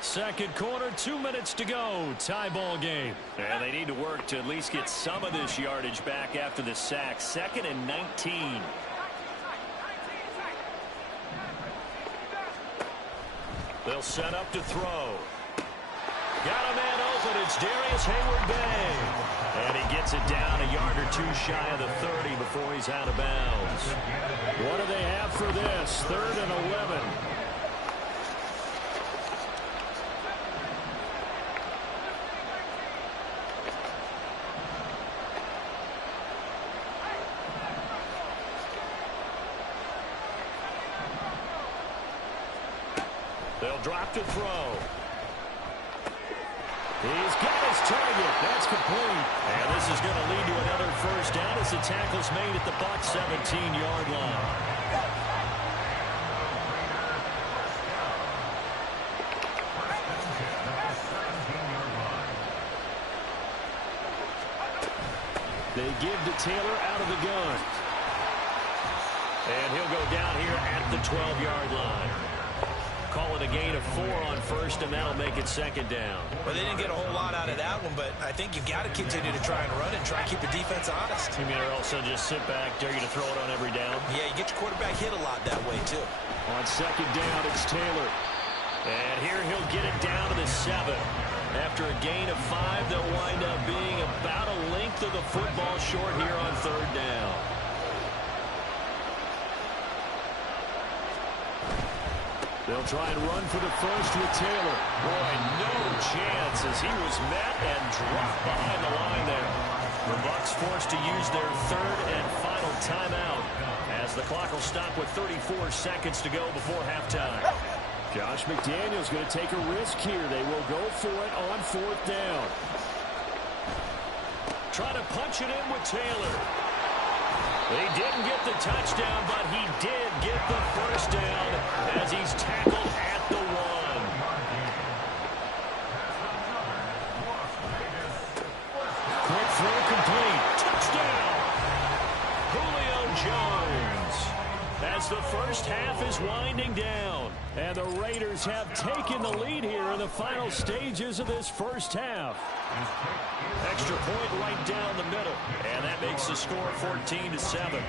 Second quarter, 2 minutes to go. Tie ball game. And they need to work to at least get some of this yardage back after the sack. 2nd and 19. They'll set up to throw. Got a man open. It's Darius Hayward-Bay. And he gets it down a yard or two shy of the 30 before he's out of bounds. What do they have for this? 3rd and 11. They'll drop to throw. He's got his target. That's complete. And this is going to lead to another first down as the tackle's made at the Bucs 17-yard line. They give to Taylor out of the gun. And he'll go down here at the 12-yard line. Call it a gain of 4 on first, and that'll make it second down. Well, they didn't get a whole lot out of that one, but I think you've got to continue to try and run it, try and keep the defense honest. You mean or also just sit back, dare you to throw it on every down? Yeah, you get your quarterback hit a lot that way, too. On second down, it's Taylor. And here he'll get it down to the 7. After a gain of 5, they'll wind up being about a length of the football short here on third down. They'll try and run for the first with Taylor. Boy, no chance as he was met and dropped behind the line there. The Bucs forced to use their 3rd and final timeout as the clock will stop with 34 seconds to go before halftime. Josh McDaniels going to take a risk here. They will go for it on 4th down. Try to punch it in with Taylor. He didn't get the touchdown, but he did get the first down as he's tackled at the 1. Quick throw complete. Touchdown. Julio Jones. As the first half is winding down. And the Raiders have taken the lead here in the final stages of this first half. Extra point right down the middle. And that makes the score 14-7.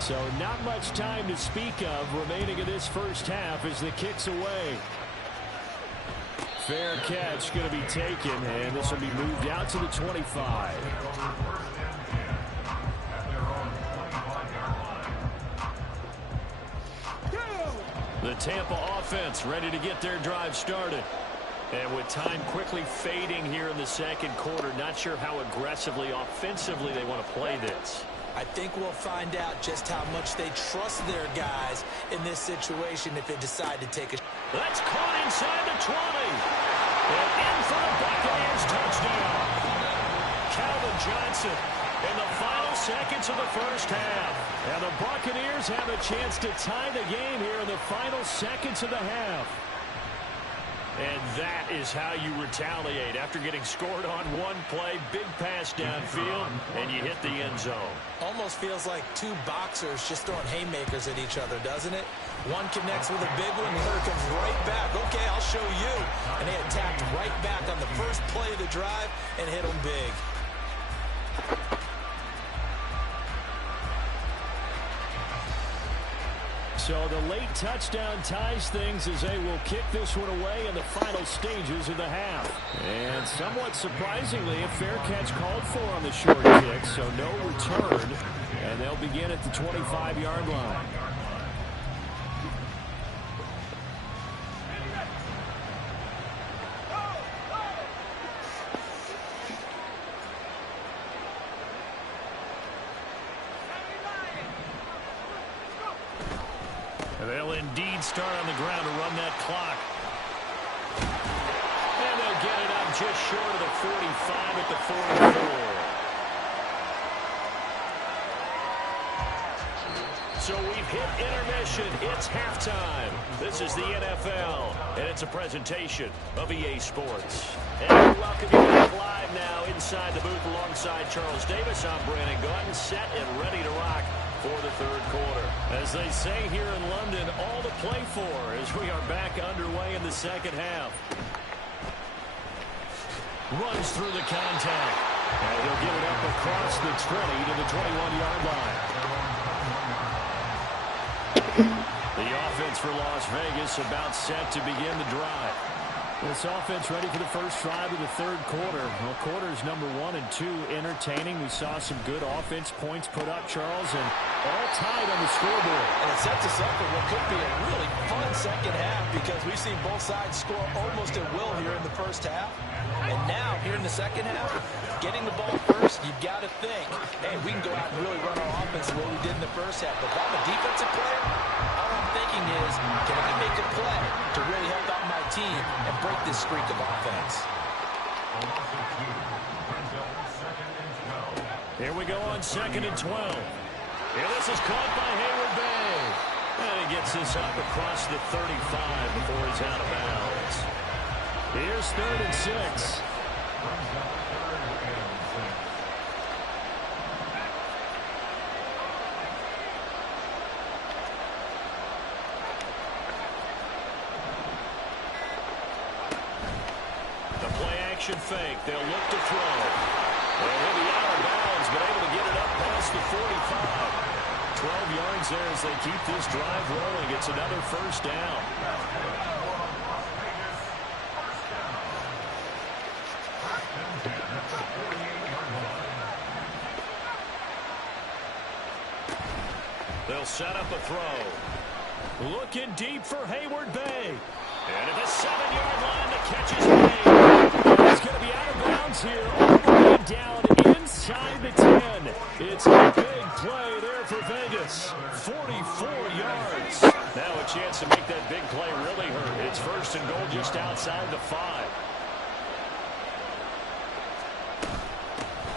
So not much time to speak of remaining in this first half as the kick's away. Fair catch going to be taken, and this will be moved out to the 25. The Tampa offense ready to get their drive started. And with time quickly fading here in the second quarter, not sure how aggressively, offensively they want to play this. I think we'll find out just how much they trust their guys in this situation if they decide to take a shot. That's caught inside the 20. And in for the Buccaneers touchdown. Calvin Johnson in the final seconds of the first half. And the Buccaneers have a chance to tie the game here in the final seconds of the half. And that is how you retaliate after getting scored on one play, big pass downfield, and you hit the end zone. Almost feels like two boxers just throwing haymakers at each other, doesn't it? One connects with a big one, the other comes right back. Okay, I'll show you. And they attacked right back on the first play of the drive and hit them big. So the late touchdown ties things as they will kick this one away in the final stages of the half. And somewhat surprisingly, a fair catch called for on the short kick, so no return. And they'll begin at the 25-yard line. They'll indeed start on the ground to run that clock. And they'll get it up just short of the 45 at the 44. So we've hit intermission. It's halftime. This is the NFL, and it's a presentation of EA Sports. And we welcome you back live now inside the booth alongside Charles Davis. I'm Brandon Gaudin, set and ready to rock for the third quarter. As they say here in London, all to play for as we are back underway in the second half. Runs through the contact. And he'll get it up across the 20 to the 21-yard line. The offense for Las Vegas about set to begin the drive. This offense ready for the first drive of the third quarter. Well, quarters number 1 and 2 entertaining. We saw some good offense points put up, Charles, and all tied on the scoreboard. And it sets us up for what could be a really fun second half because we've seen both sides score almost at will here in the first half. And now, here in the second half, getting the ball first, you've got to think, hey, we can go out and really run our offense the way we did in the first half. But if I'm a defensive player, all I'm thinking is, can I make a play to really help out my team and break this streak of offense? Here we go on 2nd and 12. And this is caught by Hayward Bay. And he gets this up across the 35 before he's out of bounds. Here's 3rd and 6. Fake. They'll look to throw. And he'll be out of bounds, but able to get it up past the 45. 12 yards there as they keep this drive rolling. It's another first down. They'll set up a throw. Looking deep for Hayward Bay. And at the 7-yard line, the catch is made. It's going to be out of bounds here, all the way down inside the 10. It's a big play there for Vegas. 44 yards. Now a chance to make that big play really hurt. It's 1st and goal just outside the 5.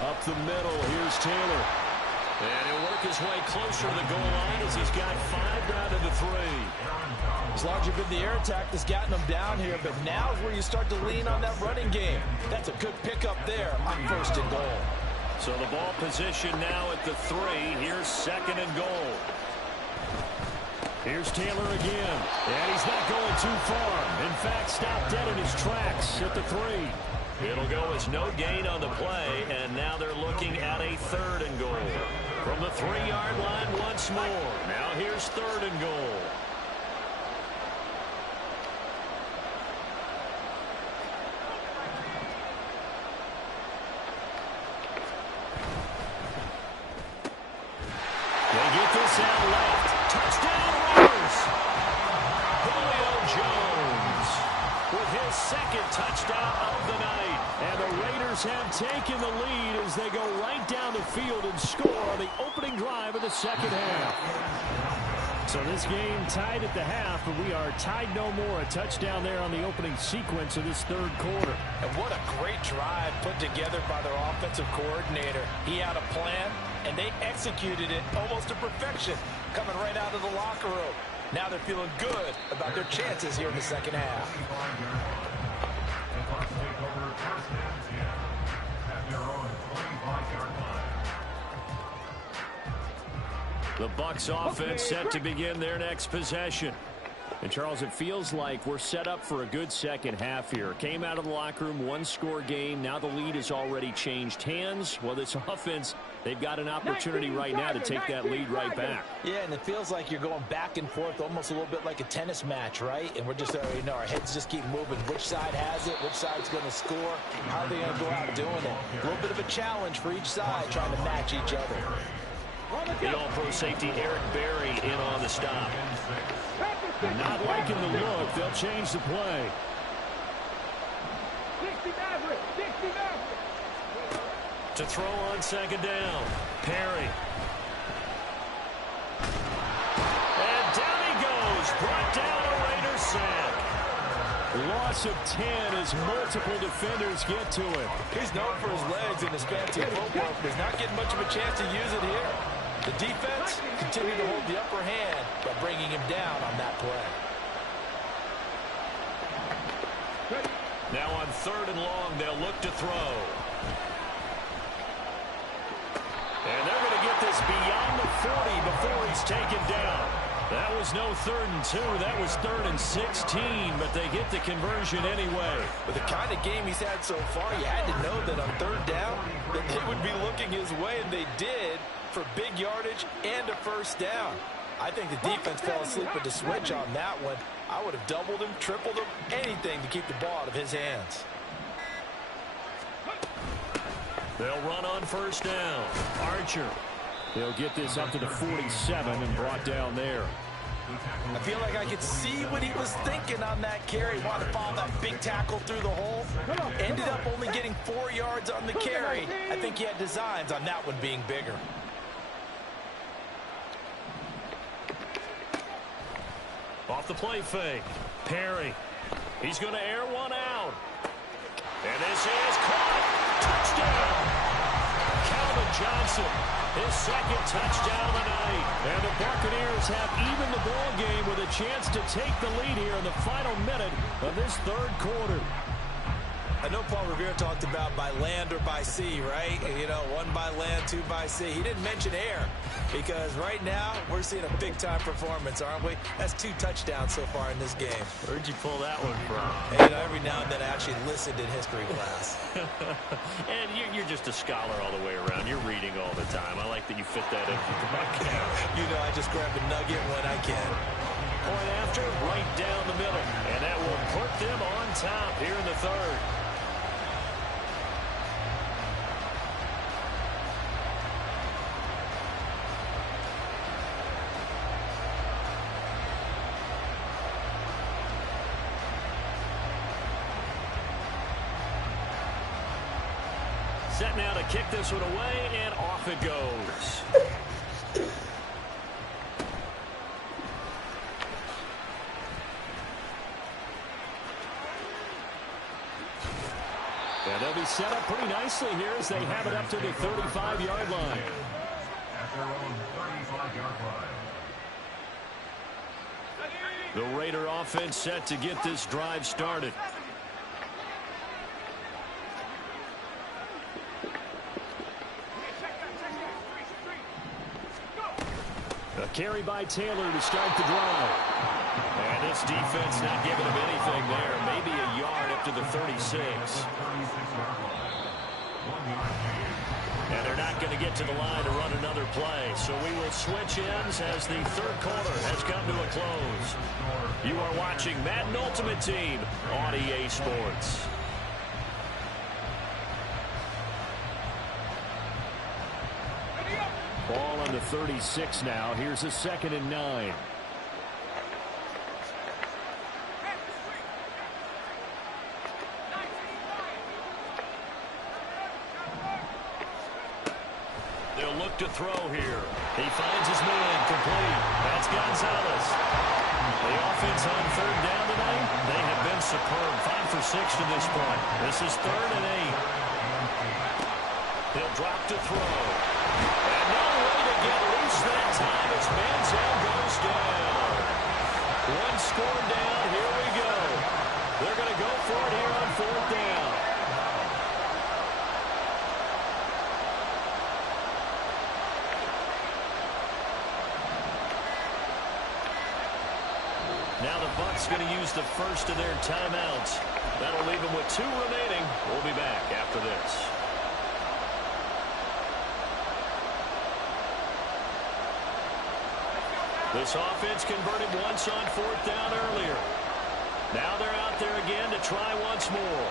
Up the middle, here's Taylor. And he'll work his way closer to the goal line as he's got 5 down to the 3. It's largely been the air attack that's gotten them down here, but now is where you start to lean on that running game. That's a good pickup there on 1st and goal. So the ball position now at the 3. Here's 2nd and goal. Here's Taylor again. And he's not going too far. In fact, stopped dead in his tracks at the 3. It'll go as no gain on the play, and now they're looking at a 3rd and goal. From the 3-yard line once more. Now here's 3rd and goal. They get this out left. Touchdown Raiders. Julio Jones with his 2nd touchdown of the night. And the Raiders have taken the lead as they go right down the field and score on the opening drive of the 2nd half. So this game tied at the half, but we are tied no more. A touchdown there on the opening sequence of this 3rd quarter. And what a great drive put together by their offensive coordinator. He had a plan, and they executed it almost to perfection, coming right out of the locker room. Now they're feeling good about their chances here in the 2nd half. The Bucs offense set to begin their next possession. And, Charles, it feels like we're set up for a good 2nd half here. Came out of the locker room, 1-score game. Now the lead has already changed hands. Well, this offense, they've got an opportunity right now to take that lead right back. Yeah, and it feels like you're going back and forth almost a little bit like a tennis match, right? And we're just already know our heads just keep moving. Which side has it? Which side's going to score? How are they going to go out doing it? A little bit of a challenge for each side trying to match each other. The all-pro safety Eric Berry in on the stop. Not liking the look. They'll change the play. 60 Maverick. To throw on 2nd down. Perry. And down he goes. Brought down a Raiders sack. Loss of 10 as multiple defenders get to him. He's known for his legs and his fancy footwork, but he's not getting much of a chance to use it here. The defense continued to hold the upper hand by bringing him down on that play. Now on 3rd and long, they'll look to throw. And they're going to get this beyond the 40 before he's taken down. That was no 3rd and 2. That was 3rd and 16, but they get the conversion anyway. With the kind of game he's had so far, you had to know that on 3rd down that they would be looking his way, and they did, for big yardage and a 1st down. I think the defense fell asleep with the switch on that one. I would have doubled him, tripled him, anything to keep the ball out of his hands. They'll run on 1st down. Archer. They'll get this up to the 47 and brought down there. I feel like I could see what he was thinking on that carry. Wanted to follow that big tackle through the hole. Ended up only getting 4 yards on the carry. I think he had designs on that one being bigger. Off the play fake. Perry. He's going to air one out. And this is caught. Touchdown. Calvin Johnson. His 2nd touchdown of the night. And the Buccaneers have even the ball game with a chance to take the lead here in the final minute of this 3rd quarter. I know Paul Revere talked about by land or by sea, right? You know, 1 by land, 2 by sea. He didn't mention air because right now we're seeing a big-time performance, aren't we? That's 2 touchdowns so far in this game. Where'd you pull that one from? And, you know, every now and then I actually listened in history class. And you're just a scholar all the way around. You're reading all the time. I like that you fit that in for the broadcast. You know, I just grab a nugget when I can. Point after, right down the middle. And that will put them on top here in the 3rd. Set now to kick this one away, and off it goes. is set up pretty nicely here as they have it up to the 35-yard line. At their own 35-yard line. The Raider offense set to get this drive started. A carry by Taylor to start the drive. And this defense not giving him anything there. Maybe a yard up to the 36. And they're not going to get to the line to run another play. So we will switch ends as the third quarter has come to a close. You are watching Madden Ultimate Team on EA Sports. Ball on the 36 now. Here's a 2nd and 9. They'll look to throw here. He finds his man complete. That's Gonzalez. The offense on 3rd down tonight, they have been superb. 5 for 6 to this point. This is 3rd and 8. He'll drop to throw. And no way to get loose that time as Manziel goes down. One score down. Here we go. They're going to go for it here on 4th down. Now the Bucs going to use the first of their timeouts. That'll leave them with 2 remaining. We'll be back after this. This offense converted once on 4th down earlier. Now they're out there again to try once more.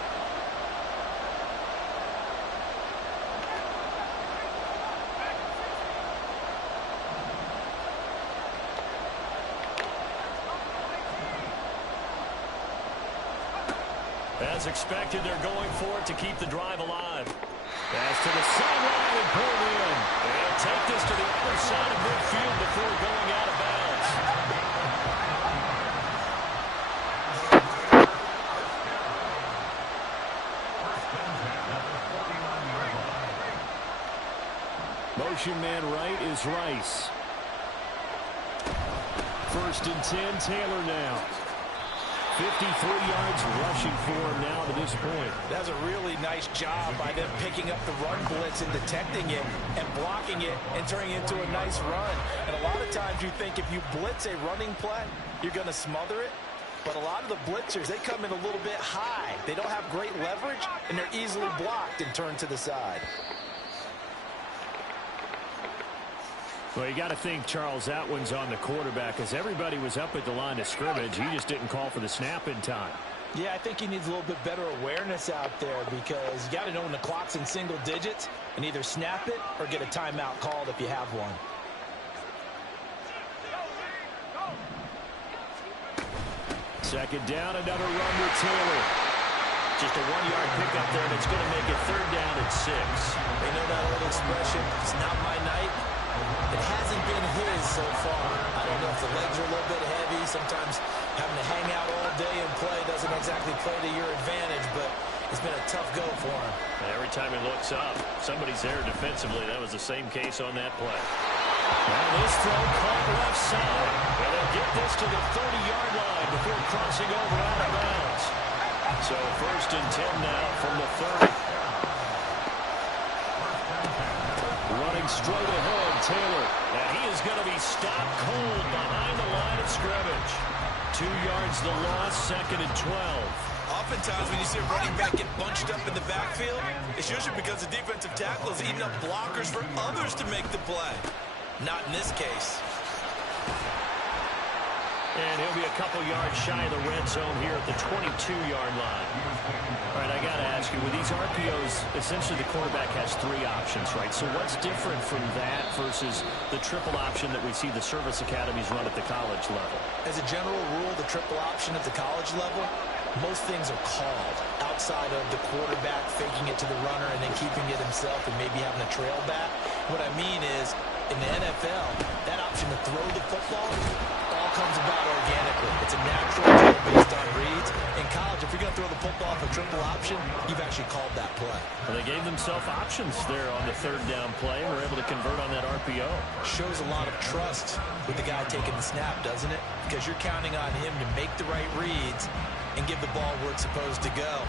As expected, they're going for it to keep the drive alive. Pass to the sideline and pulled in. They'll take this to the other side of midfield before going out of bounds. Motion man right is Rice. 1st and 10, Taylor now. 53 yards rushing for him now to this point. That's a really nice job by them picking up the run blitz and detecting it and blocking it and turning it into a nice run. And a lot of times you think if you blitz a running play, you're going to smother it. But a lot of the blitzers, they come in a little bit high. They don't have great leverage, and they're easily blocked and turned to the side. Well, you got to think Charles Atwin's on the quarterback as everybody was up at the line of scrimmage. He just didn't call for the snap in time. Yeah, I think he needs a little bit better awareness out there because you got to know when the clock's in single digits and either snap it or get a timeout called if you have one. Second down, another run with Taylor. Just a 1-yard pickup there, and it's going to make it 3rd down and 6. They know that old expression, it's not my night. It hasn't been his so far. I don't know if the legs are a little bit heavy. Sometimes having to hang out all day and play doesn't exactly play to your advantage, but it's been a tough go for him. And every time he looks up, somebody's there defensively. That was the same case on that play. Now this throw caught left side. And they'll get this to the 30-yard line before crossing over out of bounds. So 1st and 10 now from the 30. Running straight ahead, Taylor. And he is going to be stopped cold behind the line of scrimmage. 2 yards the loss, 2nd and 12. Oftentimes when you see a running back get bunched up in the backfield, it's usually because the defensive tackle is eating up blockers for others to make the play. Not in this case. And he'll be a couple yards shy of the red zone here at the 22-yard line. All right, I got to ask you, with these RPOs, essentially the quarterback has 3 options, right? So what's different from that versus the triple option that we see the service academies run at the college level? As a general rule, the triple option at the college level, most things are called outside of the quarterback faking it to the runner and then keeping it himself and maybe having a trail back. What I mean is, in the NFL, that option to throw the football comes about organically. It's a natural throw based on reads. In college, if you're going to throw the football for triple option, you've actually called that play. Well, they gave themselves options there on the third down play and were able to convert on that RPO. Shows a lot of trust with the guy taking the snap, doesn't it? Because you're counting on him to make the right reads and give the ball where it's supposed to go.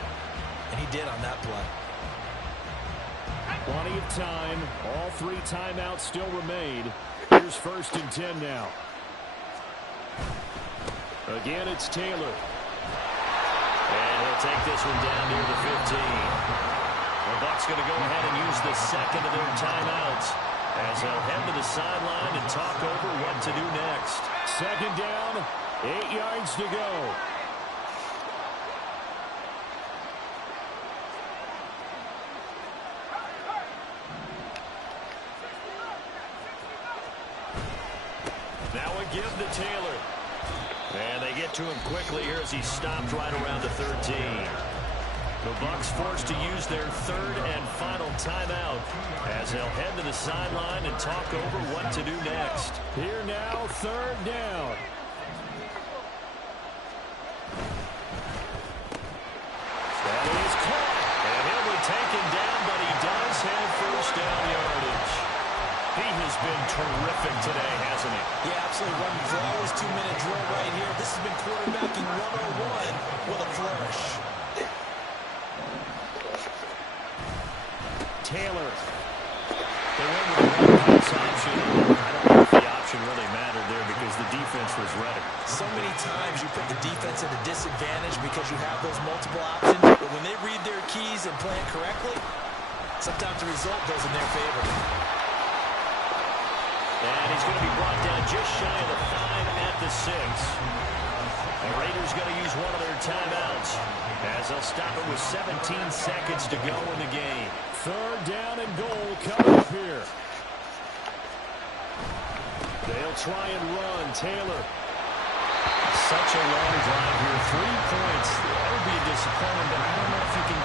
And he did on that play. Plenty of time. All 3 timeouts still remain. Here's 1st and 10 now. Again, it's Taylor. And he'll take this one down near the 15. The Bucs going to go ahead and use the second of their timeouts as they'll head to the sideline and talk over what to do next. 2nd down, 8 yards to go. Now a give to Taylor. And they get to him quickly here as he stopped right around the 13. The Bucs forced to use their 3rd and final timeout as they'll head to the sideline and talk over what to do next. Here now, 3rd down. That is caught. And he'll be taken down, but he does have 1st down yardage. He has been terrific today, hasn't he? Yeah, absolutely. Running flawless 2-minute drill right here. This has been quarterbacking 101 with a flourish. Taylor. They went with the pass option. I don't know if the option really mattered there because the defense was ready. So many times you put the defense at a disadvantage because you have those multiple options. But when they read their keys and plan correctly, sometimes the result goes in their favor. And he's going to be brought down just shy of the 5 at the 6. The Raiders going to use one of their timeouts as they'll stop it with 17 seconds to go in the game. 3rd down and goal coming up here. They'll try and run. Taylor. Such a long drive here. 3 points. That would be a disappointment, but I don't know if you can